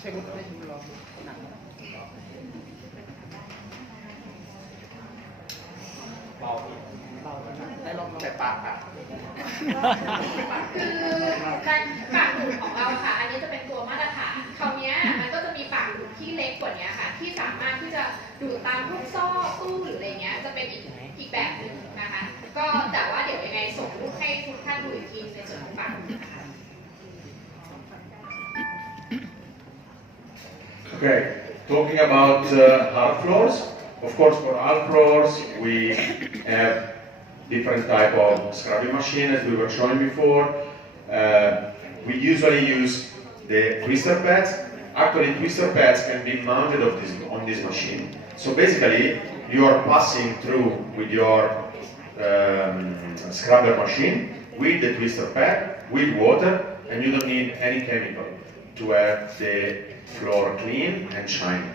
ใช่มุดไม่ใช่ลองหนักเบาได้ลองแต่ปากอ่ะคือการปากดูดของเราค่ะอันนี้จะเป็นตัวมาตรฐานคราวนี้มันก็จะมีปากดูดที่เล็กกว่านี้ค่ะที่สามารถที่จะดูดตามพวกซอกตู้หรืออะไรเงี้ยจะเป็นอีกแบบหนึ่งนะคะก็แต่ว่าเดี๋ยวยังไงส่งรูปให้ทุกท่านดูอีกทีในส่วนของปากดูดนะคะ Okay, talking about hard floors. Of course, for hard floors, we have different type of scrubbing machine as we were showing before. We usually use the twister pads. Actually, twister pads can be mounted on this machine. So basically, you are passing through with your scrubber machine with the twister pad, with water, and you don't need any chemical to have the floor clean and shiny.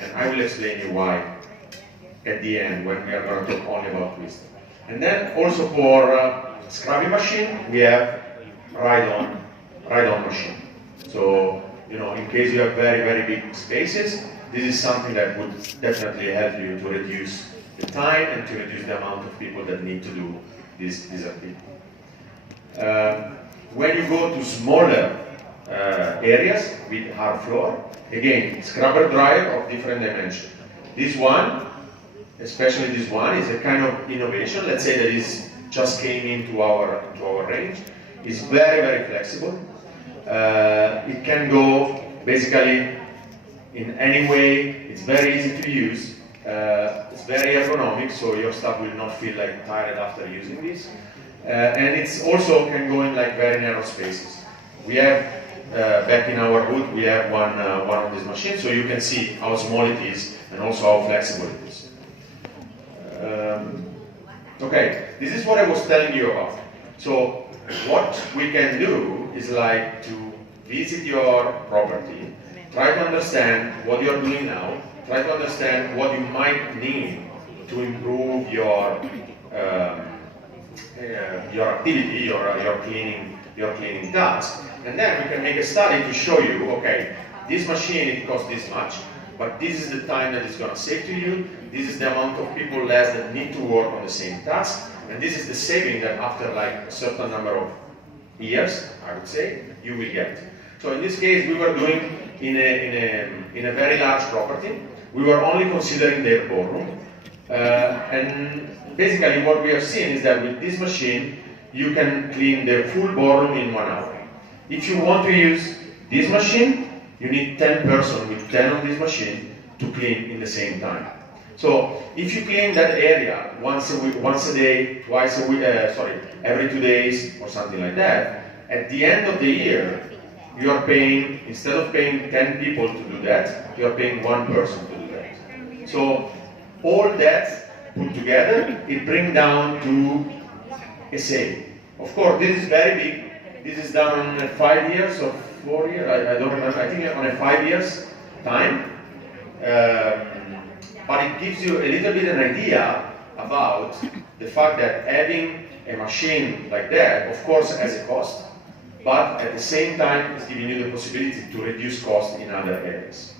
And I will explain you why at the end when we are going to talk only about twister. And then also for scrubbing machine, we have ride-on machine. So, you know, in case you have very, very big spaces, this is something that would definitely help you to reduce the time and to reduce the amount of people that need to do this activity. When you go to smaller areas with hard floor, again, scrubber dryer of different dimension. This one, especially this one, is a kind of innovation. Let's say that is just came into our range. It's very, very flexible. It can go basically in any way. It's very easy to use. It's very ergonomic, so your staff will not feel like tired after using this. And it's also can go in like very narrow spaces. We have back in our booth we have one of these machines, so you can see how small it is and also how flexible it is. Okay, this is what I was telling you about. So what we can do is like to visit your property, try to understand what you are doing now, try to understand what you might need to improve your activity, your cleaning task, and then we can make a study to show you, okay, this machine it costs this much, but this is the time that it's going to save to you, this is the amount of people less that need to work on the same task, and this is the saving that after like a certain number of years, I would say, you will get. So in this case, we were doing in a very large property. We were only considering their ballroom, and basically what we have seen is that with this machine, you can clean the full ballroom in 1 hour. If you want to use this machine, you need 10 persons with 10 on this machine to clean in the same time. So if you clean that area once a day, twice a week, every 2 days or something like that, at the end of the year, you are paying, instead of paying 10 people to do that, you are paying 1 person to do that. So all that put together, it brings down to a sale. Of course, this is very big. This is done on 5 years or 4 years, I don't remember, I think on a 5 years time. But it gives you a little bit an idea about the fact that having a machine like that, of course, has a cost, but at the same time, it's giving you the possibility to reduce cost in other areas.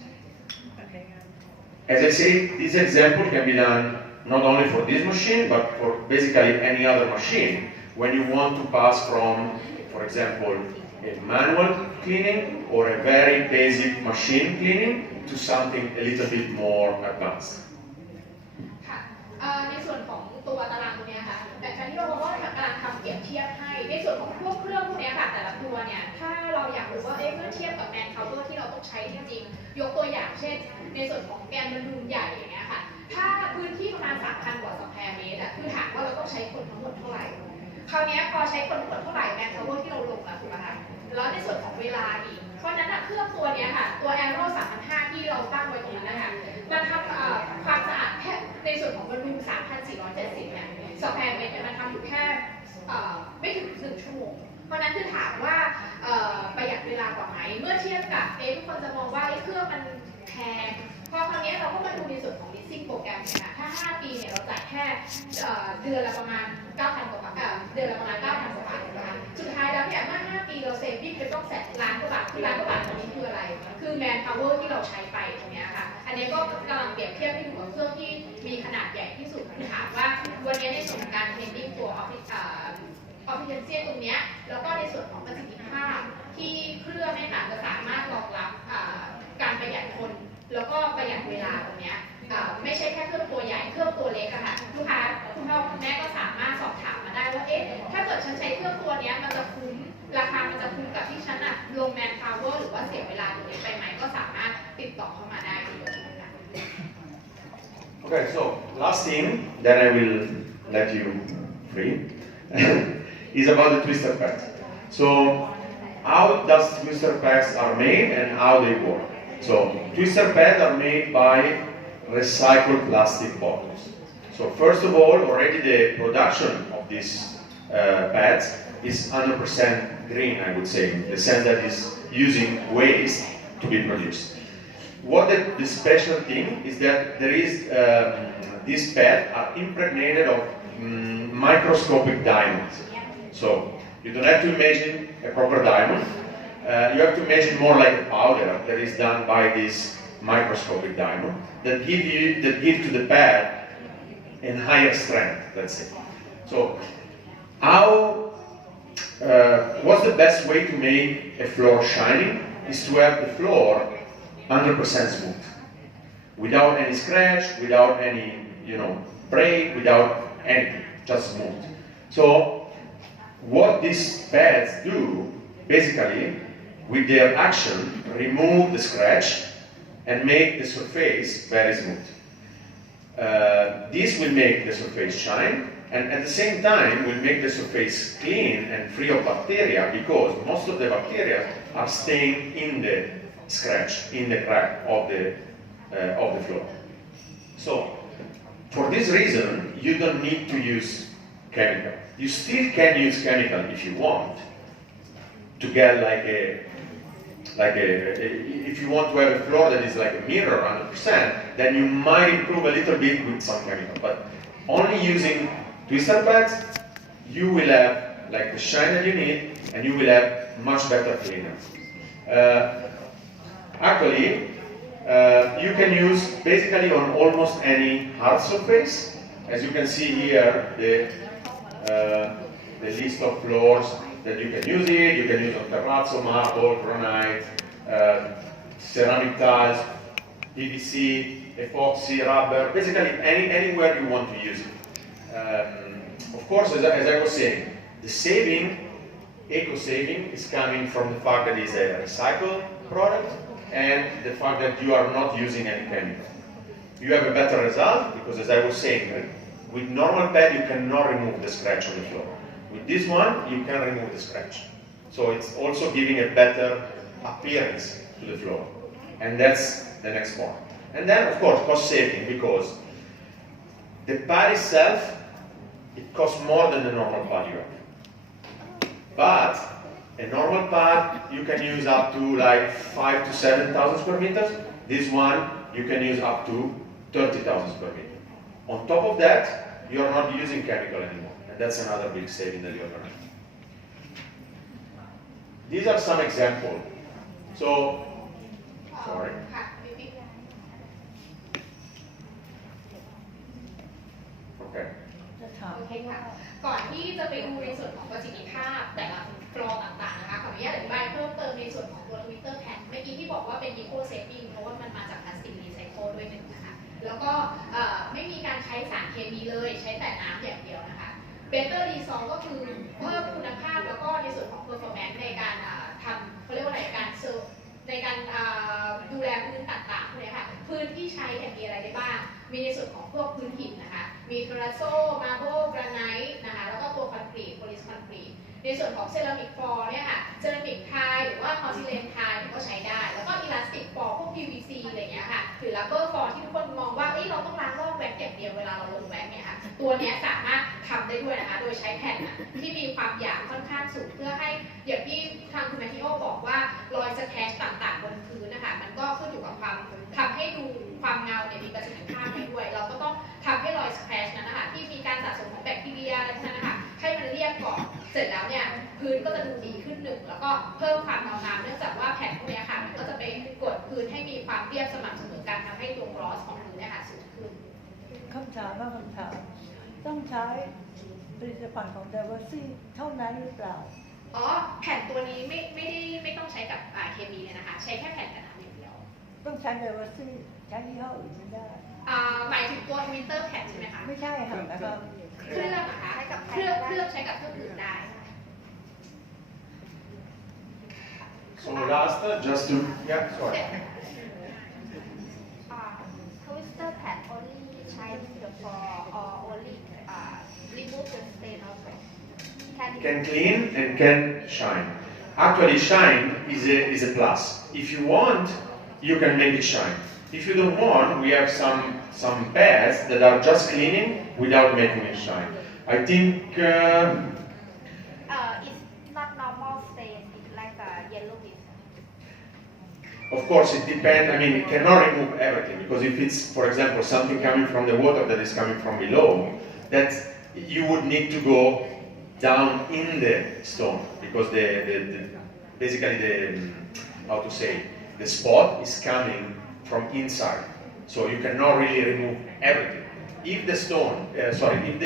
As I say, this example can be done not only for this machine, but for basically any other machine. When you want to pass from, for example, a manual cleaning or a very basic machine cleaning to something a little bit more advanced. ในส่วนของตัวตารางตัวนี้ค่ะแต่การที่เราบอกว่ากำลังทำเปรียบเทียบให้ในส่วนของพวกเครื่องพวกนี้ค่ะแต่ละตัวเนี่ยถ้าเราอยากรู้ว่าเมื่อเทียบกับแมนพาวเวอร์ที่เราต้องใช้จริงๆยกตัวอย่างเช่นในส่วนของแกนบอลลูนใหญ่อย่างเงี้ยค่ะถ้าพื้นที่ประมาณ 3,000 กว่าสแควร์เมตรคือถามว่าเราต้องใช้คนทั้งหมดเท่าไหร่ คราวนี้พอใช้คนทั้งหมดเท่าไหร่แมนพาวเวอร์ที่เราลงแล้วถูกไหมคะแล้วในส่วนของเวลาอีกเพราะนั้นเครื่องตัวนี้ค่ะตัว Aero 3,500ที่เราตั้งไว้ตรงนั้นนะคะมันทำความสะอาดแค่ในส่วนของบอลลูน 3,470 เนี่ยสแควร์เมตรเนี่ยมันทำอยู่แค่ไม่ถึง1 ชั่วโมงเพราะนั้นคือถามว่าประหยัดเวลากว่าไหมเมื่อเทียบกับทุกคนจะมองว่าเครื่องมันแพงพอคราวนี้เราก็มาดูในส่วนของ leasing โปรแกรมนะคะถ้า5 ปีเนี่ยเราจ่ายแค่เดือนละประมาณ 9,000 กว่าบาทเดือนละประมาณ 9,000 กว่าบาทนะคะสุดท้ายแล้วเนี่ยเมื่อ5 ปีเราเซฟวิ่งไปต้อง100,000 กว่าบาทคือ1,000,000 กว่าบาทตรงนี้คืออะไรคือ man power ที่เราใช้ไปตรงนี้ค่ะอันนี้ก็กำลังเปรียบเทียบให้ดูกับเครื่องที่มีขนาดใหญ่ที่สุดถามว่าวันนี้ในส่วนของการเทรนนิ่งตัวefficiency ตรงนี้แล้วก็ในส่วนของประสิทธิภาพที่เครื่องเนี่ยค่ะจะสามารถรองรับการประหยัดคนแล้วก็ประหยัดเวลาตรงนี้ไม่ใช่แค่เครื่องตัวใหญ่เครื่องตัวเล็กอะค่ะลูกค้าคุณพ่อคุณแม่ก็สามารถสอบถามมาได้ว่าถ้าเกิดฉันใช้เครื่องตัวนี้มันจะคุ้มราคามันจะคุ้มกับที่ฉันลง man power หรือว่าเสียเวลาตรงนี้ไปไหมก็สามารถติดต่อเข้ามาได้ที่เลยค่ะ Okay, so last thing, then I will let you free, is about the twister pads. So how does twister pads are made and how they work? So twister pads are made by recycled plastic bottles. So first of all, already the production of these pads is 100% green, I would say, in the sense that it's using waste to be produced. What the special thing is that there is these pads are impregnated of microscopic diamonds. So you don't have to imagine a proper diamond. You have to imagine more like a powder that is done by this microscopic diamond that give to the pad a higher strength. Let's say. So what's the best way to make a floor shining? Is to have the floor 100% smooth, without any scratch, without any break, without anything, just smooth. So what these pads do, basically, with their action, remove the scratch and make the surface very smooth. This will make the surface shine, and at the same time will make the surface clean and free of bacteria, because most of the bacteria are staying in the scratch, in the crack of the floor. So for this reason, you don't need to use chemical. You still can use chemical if you want to get if you want to have a floor that is like a mirror 100%, then you might improve a little bit with some chemical. But only using twister pads, you will have like the shine that you need, and you will have much better cleaner. Actually, you can use basically on almost any hard surface. As you can see here, the list of floors that you can use it. You can use on terrazzo, marble, granite, ceramic tiles, PVC, epoxy, rubber, basically anywhere you want to use it. Of course, as I was saying, the saving, eco-saving, is coming from the fact that it's a recycled product and the fact that you are not using any chemical. You have a better result because, as I was saying, with normal pad you cannot remove the scratch on the floor. With this one, you can remove the scratch. So it's also giving a better appearance to the floor. And that's the next point. And then, of course, cost saving, because the pad itself, it costs more than the normal pad you have. But a normal pad, you can use up to like 5,000 to 7,000 square meters. This one, you can use up to 30,000 square meters. On top of that, you are not using chemical anymore. And that's another big saving that you're going to have. These are some examples. So, sorry. Okay. โอเคค่ะก่อนที่จะไปดูในส่วนของประสิทธิภาพแต่ละฟลอร์ต่างๆนะคะขออนุญาตอธิบายเพิ่มเติมในส่วนของตัวทวิตเตอร์แผ่นเมื่อกี้ที่บอกว่าเป็น eco saving เพราะว่ามันมาจากพลาสติกรีไซเคิลด้วยหนึ่งนะคะแล้วก็ไม่มีการใช้สารเคมีเลยใช้แต่น้ำอย่างเดียวนะคะ better resolve ก็คือเพิ่มคุณภาพแล้วก็ในส่วนของ performance ในการทำเขาเรียกว่าอะไรการเซิร์ฟในการดูแลพื้นต่างๆเลยค่ะพื้นที่ใช้มีอะไรได้บ้างมีในส่วนของพวกพื้นหินนะคะมีเทอร์ราโซมาร์เบิลกราไนท์นะคะแล้วก็ตัวคอนกรีตโพลิส ส่วนของเซรามิกฟอร์เนี่ยค่ะเซรามิกไทยหรือว่าพอซิเลนไทยก็ใช้ได้แล้วก็อิลาสติกฟอร์พวก PVC อะไรอย่างเงี้ยค่ะหรือรับเบอร์ฟอร์ที่ทุกคนมองว่าเราต้องล้างรอบแว็กอย่างเดียวเวลาเราลงแว็กเนี่ยค่ะตัวเนี้ยสามารถทำได้ด้วยนะคะโดยใช้แผ่นที่มีความหยาบค่อนข้างสูงเพื่อให้อย่างที่ทางคุณแมทธิโอบอกว่ารอยสแครชต่างๆบนพื้นนะคะมันก็ขึ้นอยู่กับความทำให้ดูความเงาเนี่ยมีประสิทธิภาพด้วย เราก็ต้องทำให้รอยสแครชนั้นนะคะที่มีการสะสมของแบคทีเรียอะไรพวกนั้นนะคะให้มันเรียบก่อนเสร็จแล้วเนี่ยพื้นก็จะดูดีขึ้นหนึ่งแล้วก็เพิ่มความเงางามเนื่องจากว่าแผ่นพวกนี้ค่ะมันก็จะไปกดพื้นให้มีความเรียบสม่ำเสมอกันทำให้ตัวกรอสของพื้นเนี่ยค่ะสูงขึ้นคำถามต้องใช้ผลิตภัณฑ์ของเดเวอร์ซี่เท่านั้นหรือเปล่าอ๋อแผ่นตัวนี้ไม่ต้องใช้กับเคมีเลยนะคะใช้แค่แผ่นกระดาษอย่างเดียวต้องใช้เดเวอร์ซี่ใช้ยี่ห้ออื่นไม่ได้หมายถึงตัววินเตอร์แผ่นใช่ไหมคะไม่ใช่ค่ะนะครับเครื่องนะคะเครื่องใช้กับเครื่องอื่นได้ So last, just to sorry. Twister pad only shine the floor or only remove the stain of it. Can clean and can shine. Actually, shine is a plus. If you want, you can make it shine. If you don't want, we have some pads that are just cleaning without making it shine. I think. It's not normal stain. It's like a yellowish. Of course, it depends. I mean, it cannot remove everything because if it's, for example, something coming from the water that is coming from below, that you would need to go down in the stone because basically how to say, the spot is coming from inside, so you cannot really remove everything. If the if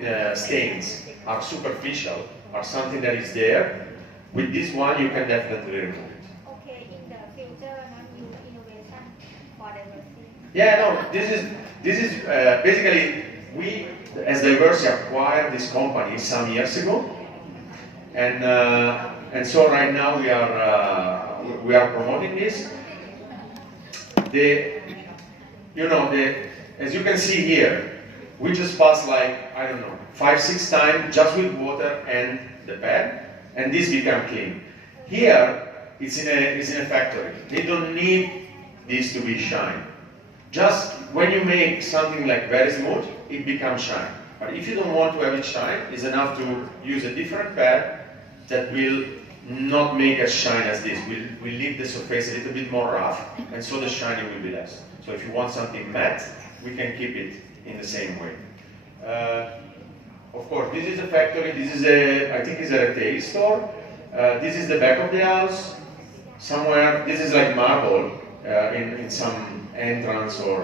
the stains are superficial or something that is there, with this one you can definitely remove it. Okay, in the future, new innovation for diversity. Yeah, no, this is basically we as Diversity acquired this company some years ago, and so right now we are promoting this. As you can see here, we just pass like, I don't know, 5-6 times just with water and the pad, and this become clean. Here, it's in a factory. They don't need this to be shine. Just when you make something like very smooth, it becomes shine. But if you don't want to have it shine, it's enough to use a different pad that will not make as shine as this. We'll leave the surface a little bit more rough, and so the shining will be less. So if you want something matte, we can keep it in the same way. Of course, this is a factory. This is I think it's a retail store. This is the back of the house. Somewhere, this is like marble in some entrance or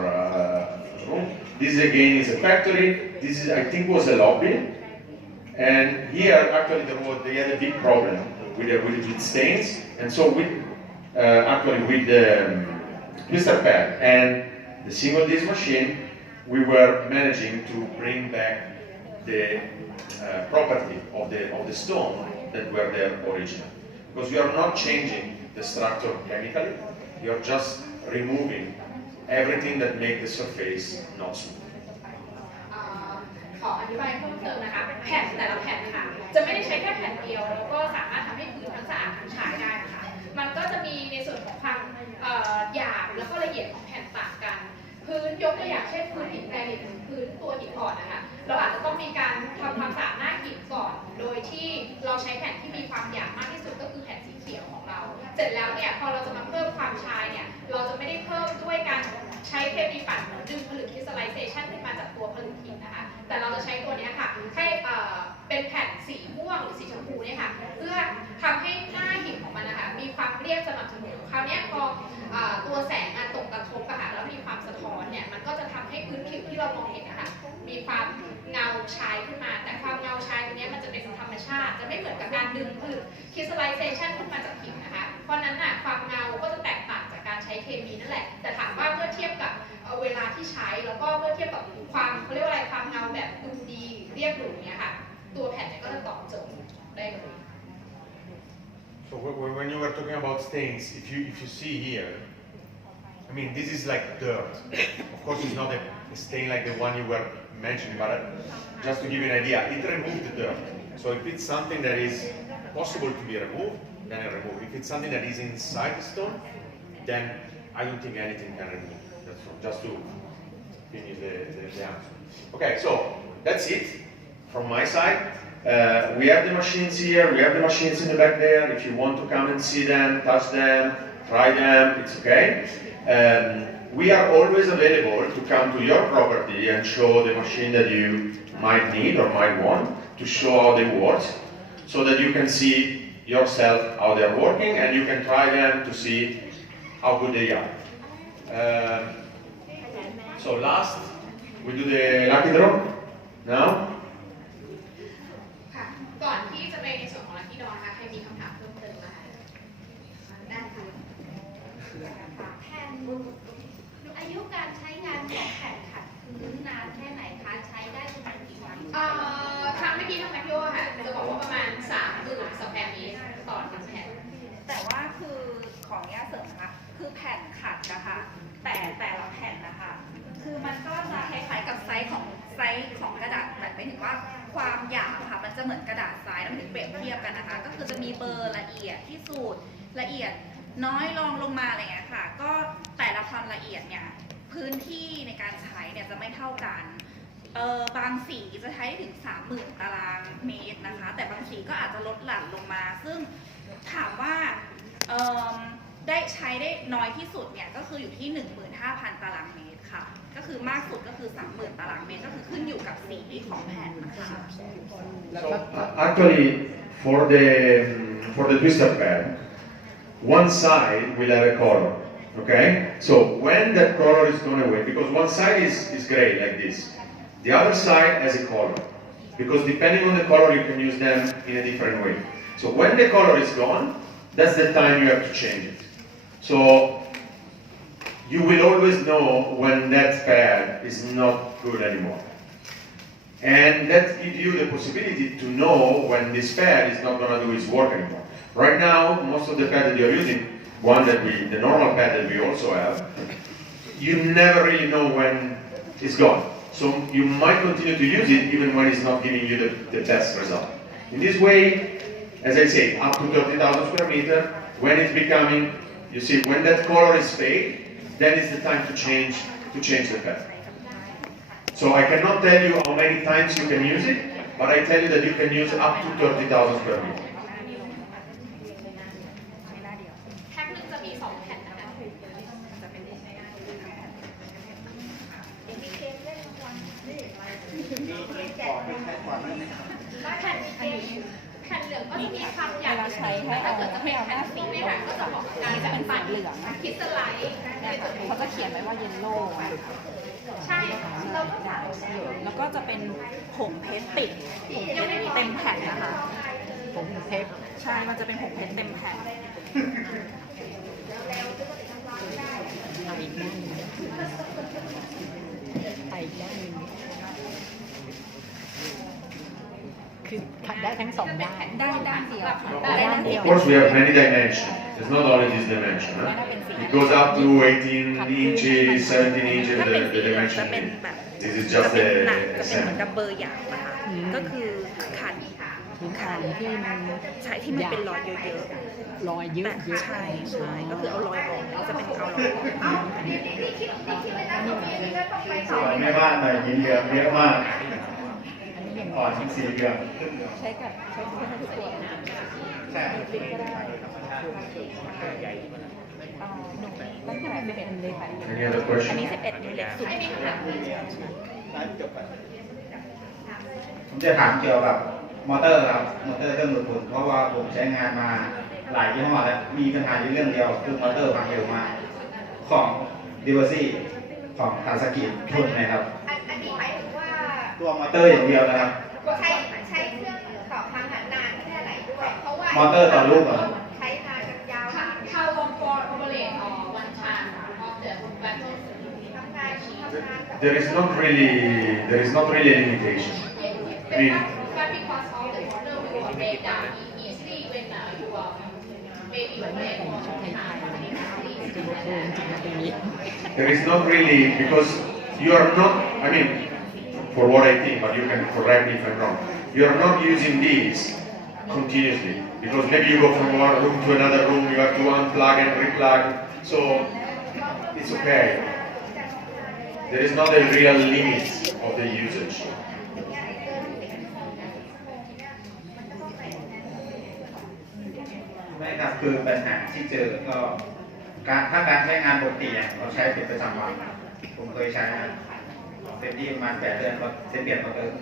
room. This again is a factory. This is, I think, was a lobby. And here, actually, they had a big problem with stains, and so with the blister pad and the single disc machine, we were managing to bring back the property of the stone that were there originally. Because you are not changing the structure chemically, you are just removing everything that makes the surface not smooth. ขออธิบายเพิ่มเติมนะคะแผ่นแต่ละแผ่นนะคะจะไม่ได้ใช้แค่แผ่นเดียวแล้วก็สามารถทำให้พื้นทั้งสะอาดทั้งใช้ได้นะคะมันก็จะมีในส่วนของความหยาบแล้วก็ละเอียดของแผ่นต่างกันพื้นยกตัวอย่างเช่นพื้นหินแกรนิตหรือพื้นตัวหินอ่อนนะคะเราอาจจะต้องมีการทำความสะอาดหน้าหินก่อนโดยที่เราใช้แผ่นที่มีความหยาบมากที่สุดก็คือแผ่นสีเขียวของเราเสร็จแล้วเนี่ยพอเราจะมาเพิ่มความชายเนี่ยเราจะไม่ได้เพิ่มด้วยการใช้เคมีปั่นดึงผลึกคริสตัลไลเซชันขึ้นมาจากตัวผลึกหินนะคะแต่เราจะใช้ตัวนี้ค่ะให้เป็นแผ่นสีม่วงหรือสีชมพูเนี่ยค่ะเพื่อทำให้หน้าหินของมันนะคะมีความเรียบสม่ำเสมอคราวนี้พอตัวแสงตกกระทบอะค่ะแล้วมีความสะท้อนเนี่ยมันก็จะทำให้พื้นผิวที่เรามองเห็นนะคะมีความเงาชายขึ้นมาแต่ความเงาชายตรงนี้มันจะเป็นธรรมชาติจะไม่เหมือนกับการดึงผลึกคริสตัลไลเซชันขึ้นมาจากหินนะคะเพราะนั้นความเงาก็จะแตกต่างจากการใช้เคมีนั่นแหละแต่ถามว่าเมื่อเทียบกับเวลาที่ใช้แล้วก็เมื่อเทียบกับความเขาเรียกว่าอะไรความเงาแบบดูดีเรียบหรูเนี่ยค่ะตัวแผ่นเนี่ยก็จะตอบโจทย์ได้เลย So when you were talking about stains, if you see here, I mean this is like dirt. Of course, it's not a stain like the one you were mentioning, but just to give you an idea, it removed the dirt. So if it's something that is possible to be removed, then it removed. If it's something that is inside the stone, then I don't think anything can remove. That's all. Just to finish the answer. Okay, so that's it from my side. We have the machines here, we have the machines in the back there. If you want to come and see them, touch them, try them, it's okay. We are always available to come to your property and show the machine that you might need or might want, to show how they work, so that you can see yourself how they are working and you can try them to see how good they are. So last, we do the lucky draw now. ค่ะก่อนที่จะไปในส่วนของลัคกี้ดอนะคะใครมีคำถามเพิ่มเติมไหมคะได้ค่ะ แผ่นอายุการใช้งานของแผ่นขัดพื้นนานแค่ไหนคะใช้ได้ประมาณกี่วัน ครั้งเมื่อกี้ทางแมคโยค่ะจะบอกว่าประมาณ30,000 สแปรเมตรต่อหนึ่งแผ่น แต่ว่าคือของเนี้ยเสริมนะคะคือแผ่นขัดนะคะแต่ละแผ่นนะคะคือมันก็จะคล้ายๆกับไซส์ของกระดาษแบบไม่ถึงว่าความหยาบค่ะมันจะเหมือนกระดาษทรายเราถึงเปรียบเทียบกันนะคะก็คือจะมีเบอร์ละเอียดที่สุดละเอียดน้อยรองลงมาอะไรเงี้ยค่ะก็แต่ละความละเอียดเนี่ยพื้นที่ในการใช้เนี่ยจะไม่เท่ากันบางสีจะใช้ถึง 30,000 ตารางเมตรนะคะแต่บางสีก็อาจจะลดหลั่นลงมาซึ่งถามว่าได้ใช้ได้น้อยที่สุดเนี่ยก็คืออยู่ที่ 15,000 ตารางเมตรค่ะก็คือมากสุดก็คือ 30,000 ตารางเมตรก็คือขึ้นอยู่กับสีของแผ่นนะคะ So actually, for the twister pad, one side will have a color. Okay. So when that color is gone away, because one side is gray like this, the other side has a color. Because depending on the color, you can use them in a different way. So when the color is gone, that's the time you have to change it. So you will always know when that pad is not good anymore. And that gives you the possibility to know when this pad is not going to do its work anymore. Right now, most of the pad that you're using, the normal pad that we also have, you never really know when it's gone. So you might continue to use it even when it's not giving you the best result. In this way, as I say, up to 30,000 square meter, when it's becoming, you see, when that color is fade, then it's the time to change the pad. So I cannot tell you how many times you can use it, but I tell you that you can use up to 30,000 square meter. แพ็คหนึ่งจะมี2แผ่นนะคะแผ่นเหลืองก็จะมีความหยาบถ้าเกิดจะเป็นแผ่นสีเนี่ยค่ะก็จะเหมาะกับการจะเป็นปั่นเหลืองคริสตัลไลท์เขาจะเขียนไว้ว่าเยลโล่ใช่เราก็ได้แล้วก็จะเป็นผงเพชรติดเต็มแผ่นนะคะผงเพชรใช่มันจะเป็นผงเพชรเต็มแผ่นคือขัดได้ทั้งสองด้าน ได้ด้านเดียว Of course, we have many dimensions. It's not only this dimension. Huh? It goes up to 18 inches, 17 inches, the dimension. This is just จะ a เป็นเหมือน sample. กับเบอร์หยาบนะคะก็คือขัด ขันที่มัน ใช้ที่มันเป็นรอยเยอะ รอยเยอะ ๆ เยอะ ใช่ก็คือเอารอยออกจะเป็นเอารอยออก สวยไม่มากแต่ยินเหลืองเยอะมากอ่อนสีเหลือง ใช้กับใช้ทุกตัว ใช่ ตั้งแต่เป็นเลยค่ะ Any other อันนี้ question? 11 นิ้วเล็กสุด ผมจะถามเกี่ยวกับมอเตอร์ครับมอเตอร์เครื่องดูดฝุ่นเพราะว่าผมใช้งานมาหลายยี่ห้อแล้วมีปัญหาอยู่เรื่องเดียวคือมอเตอร์พังเร็วมากของดิเวอร์ซี่ของคาซากิทนนะครับ อันนี้หมายถึงว่า ตัวมอเตอร์อย่างเดียวนะครับ ใช้เครื่องต่อครั้งนานแค่ไหนด้วยเพราะว่าม อเตอร์ต่อลูกเหรอ ใช้นานกันยาว How long for operate one time of the battle? ทำงานแบบ There is not really a limitation. I mean, But because all the water will break down easily when you maybe operate for one time. there is not really, because you are not, I mean, for what I think, but you can correct me if I'm wrong. You are not using these continuously because maybe you go from one room to another room, you have to unplug and replug, so it's okay. There is not a real limit of the usage. ไม่ครับคือปัญหาที่เจอก็ถ้าการใช้งานปกติอย่างเราใช้เป็นประจำวันผมเคยใช้นะเต็มที่ประมาณ8 เดือนก็เปลี่ยนมอเตอร์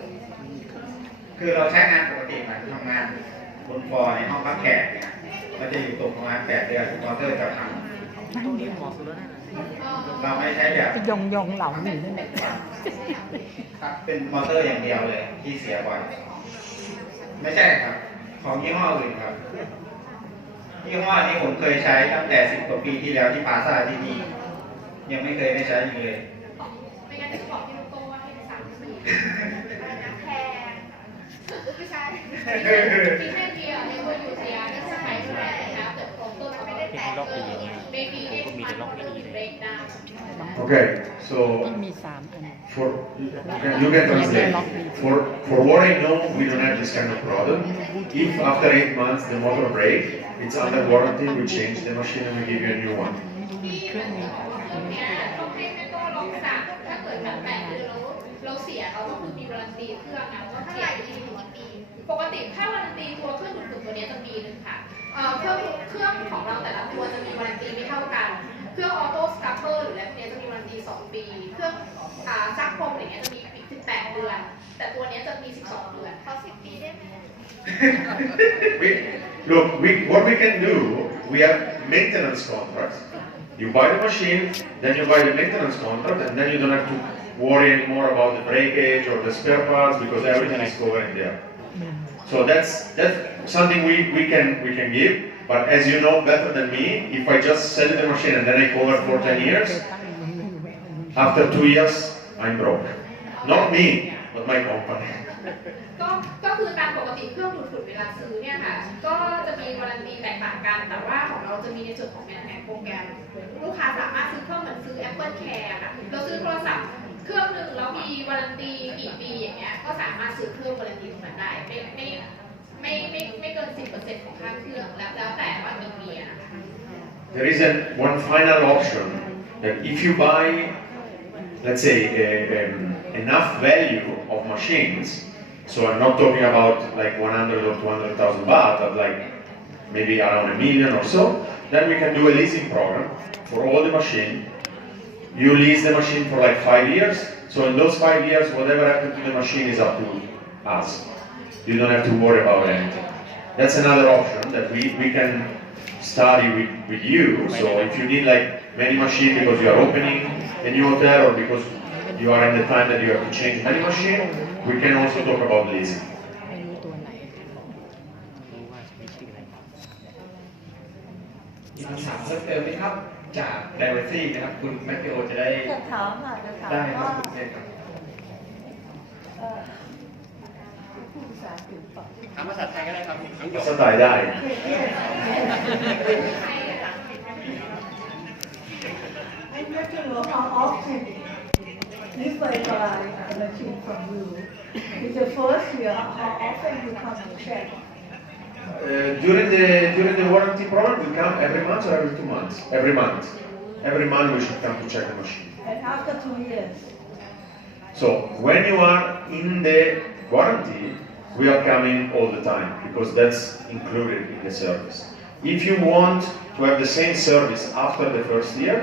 คือเราใช้งานปกติเหมือนทำงานบนฟลอร์ในห้องพักแขกเนี่ยมันจะอยู่ตกประมาณ8 เดือนมอเตอร์จะพังเราไม่ใช้แบบ ยองเหล่าหนึ่งนั่นแหละ ครับเป็นมอเตอร์อย่างเดียวเลยที่เสียบ่อยไม่ใช่ครับของยี่ห้ออื่นครับยี่ห้อนี้ผมเคยใช้ตั้งแต่10 กว่าปีที่แล้วที่ปาซ่าที่นี่ยังไม่เคยได้ใช้อีกเลย ไม่งั้นจะบอกพี่ลูกโก้ว่าให้ไปสั่งซื้อแพงไม่ใช่ที่แค่เดียวในคนอยู่เสียนั่นสมัยแรกนะแต่ของต้นเขาไม่ได้แตกเลยไม่มีให้มันเบรกดาว Okay, so มันมี3 อัน for you can translate. For what I know, we don't have this kind of problem. If after 8 months the motor break, it's under warranty. We change the machine and we give you a new one. ที่เนี่ยต้องให้แม่ก็ลองสั่งถ้าเกิดแบบ8 เดือนเราเสียเราก็คือมีวารันตีเครื่องนะว่าเสียกี่ปีปกติถ้าวารันตีตัวเครื่องดูดตัวนี้จะปีนึงค่ะเครื่องของเราแต่ละตัวจะมีวารันตีไม่เท่ากันเครื่องออโต้สครับเปอร์หรืออะไรพวกนี้จะมีวารันตี2 ปีเครื่องซักพรมอย่างเงี้ยจะมี18 เดือนแต่ตัวนี้จะมี12 เดือนเขา10 ปีได้ไหม What we can do, we have maintenance contracts. You buy the machine, then you buy the maintenance contract, and then you don't have to worry anymore about the breakage or the spare parts because everything is covered in there. So that's something we can give. But as you know better than me, if I just sell the machine and then I cover for 10 years, after 2 years I'm broke. Not me, but my company. ก็คือตามปกติเครื่องดูดฝุ่นเวลาซื้อเนี่ยค่ะก็จะมีวารันตีแตกต่างกันแต่ว่าของเราจะมีในส่วนของแมนแทนโปรแกรมลูกค้าสามารถซื้อเครื่องเหมือนซื้อ Apple Care ค่ะเราซื้อโทรศัพท์เครื่องหนึ่งแล้วมีวารันตีกี่ปีอย่างเงี้ยก็สามารถซื้อเครื่องวารันตีตรงนั้นได้ไม่เกิน 10% ของค่าเครื่องแล้วแต่ว่ากี่ปีอะนะคะ There is one final option that if you buy, let's say, enough value of machines, so I'm not talking about like 100 or 200,000 baht, but like maybe around 1 million or so, then we can do a leasing program for all the machine. You lease the machine for like 5 years, so in those 5 years, whatever happens to the machine is up to us. You don't have to worry about anything. That's another option that we can study with you. So if you need like many machines because you are opening a new hotel or because you are in the time that you have to change many machines, we can also talk about leasing. ไม่รู้ตัวไหน มีคำถามเพิ่มเติมไหมครับจากไดเวอร์ซี่นะครับคุณแมคเทโอจะได้ จะถามค่ะจะถาม ได้ครั ว่า บคุณเซนครับ ผู้ภาษาอังกฤษเปล่า ถามภาษาไทยก็ได้ครับทั้งหมด สไตล์ได้ I want to know how often if I buy a machine from you, in the first year, how often you come to check? During the warranty program, we come every month or every 2 months? Every month. Every month we should come to check the machine. And after 2 years, So when you are in the warranty, we are coming all the time because that's included in the service. If you want to have the same service after the first year,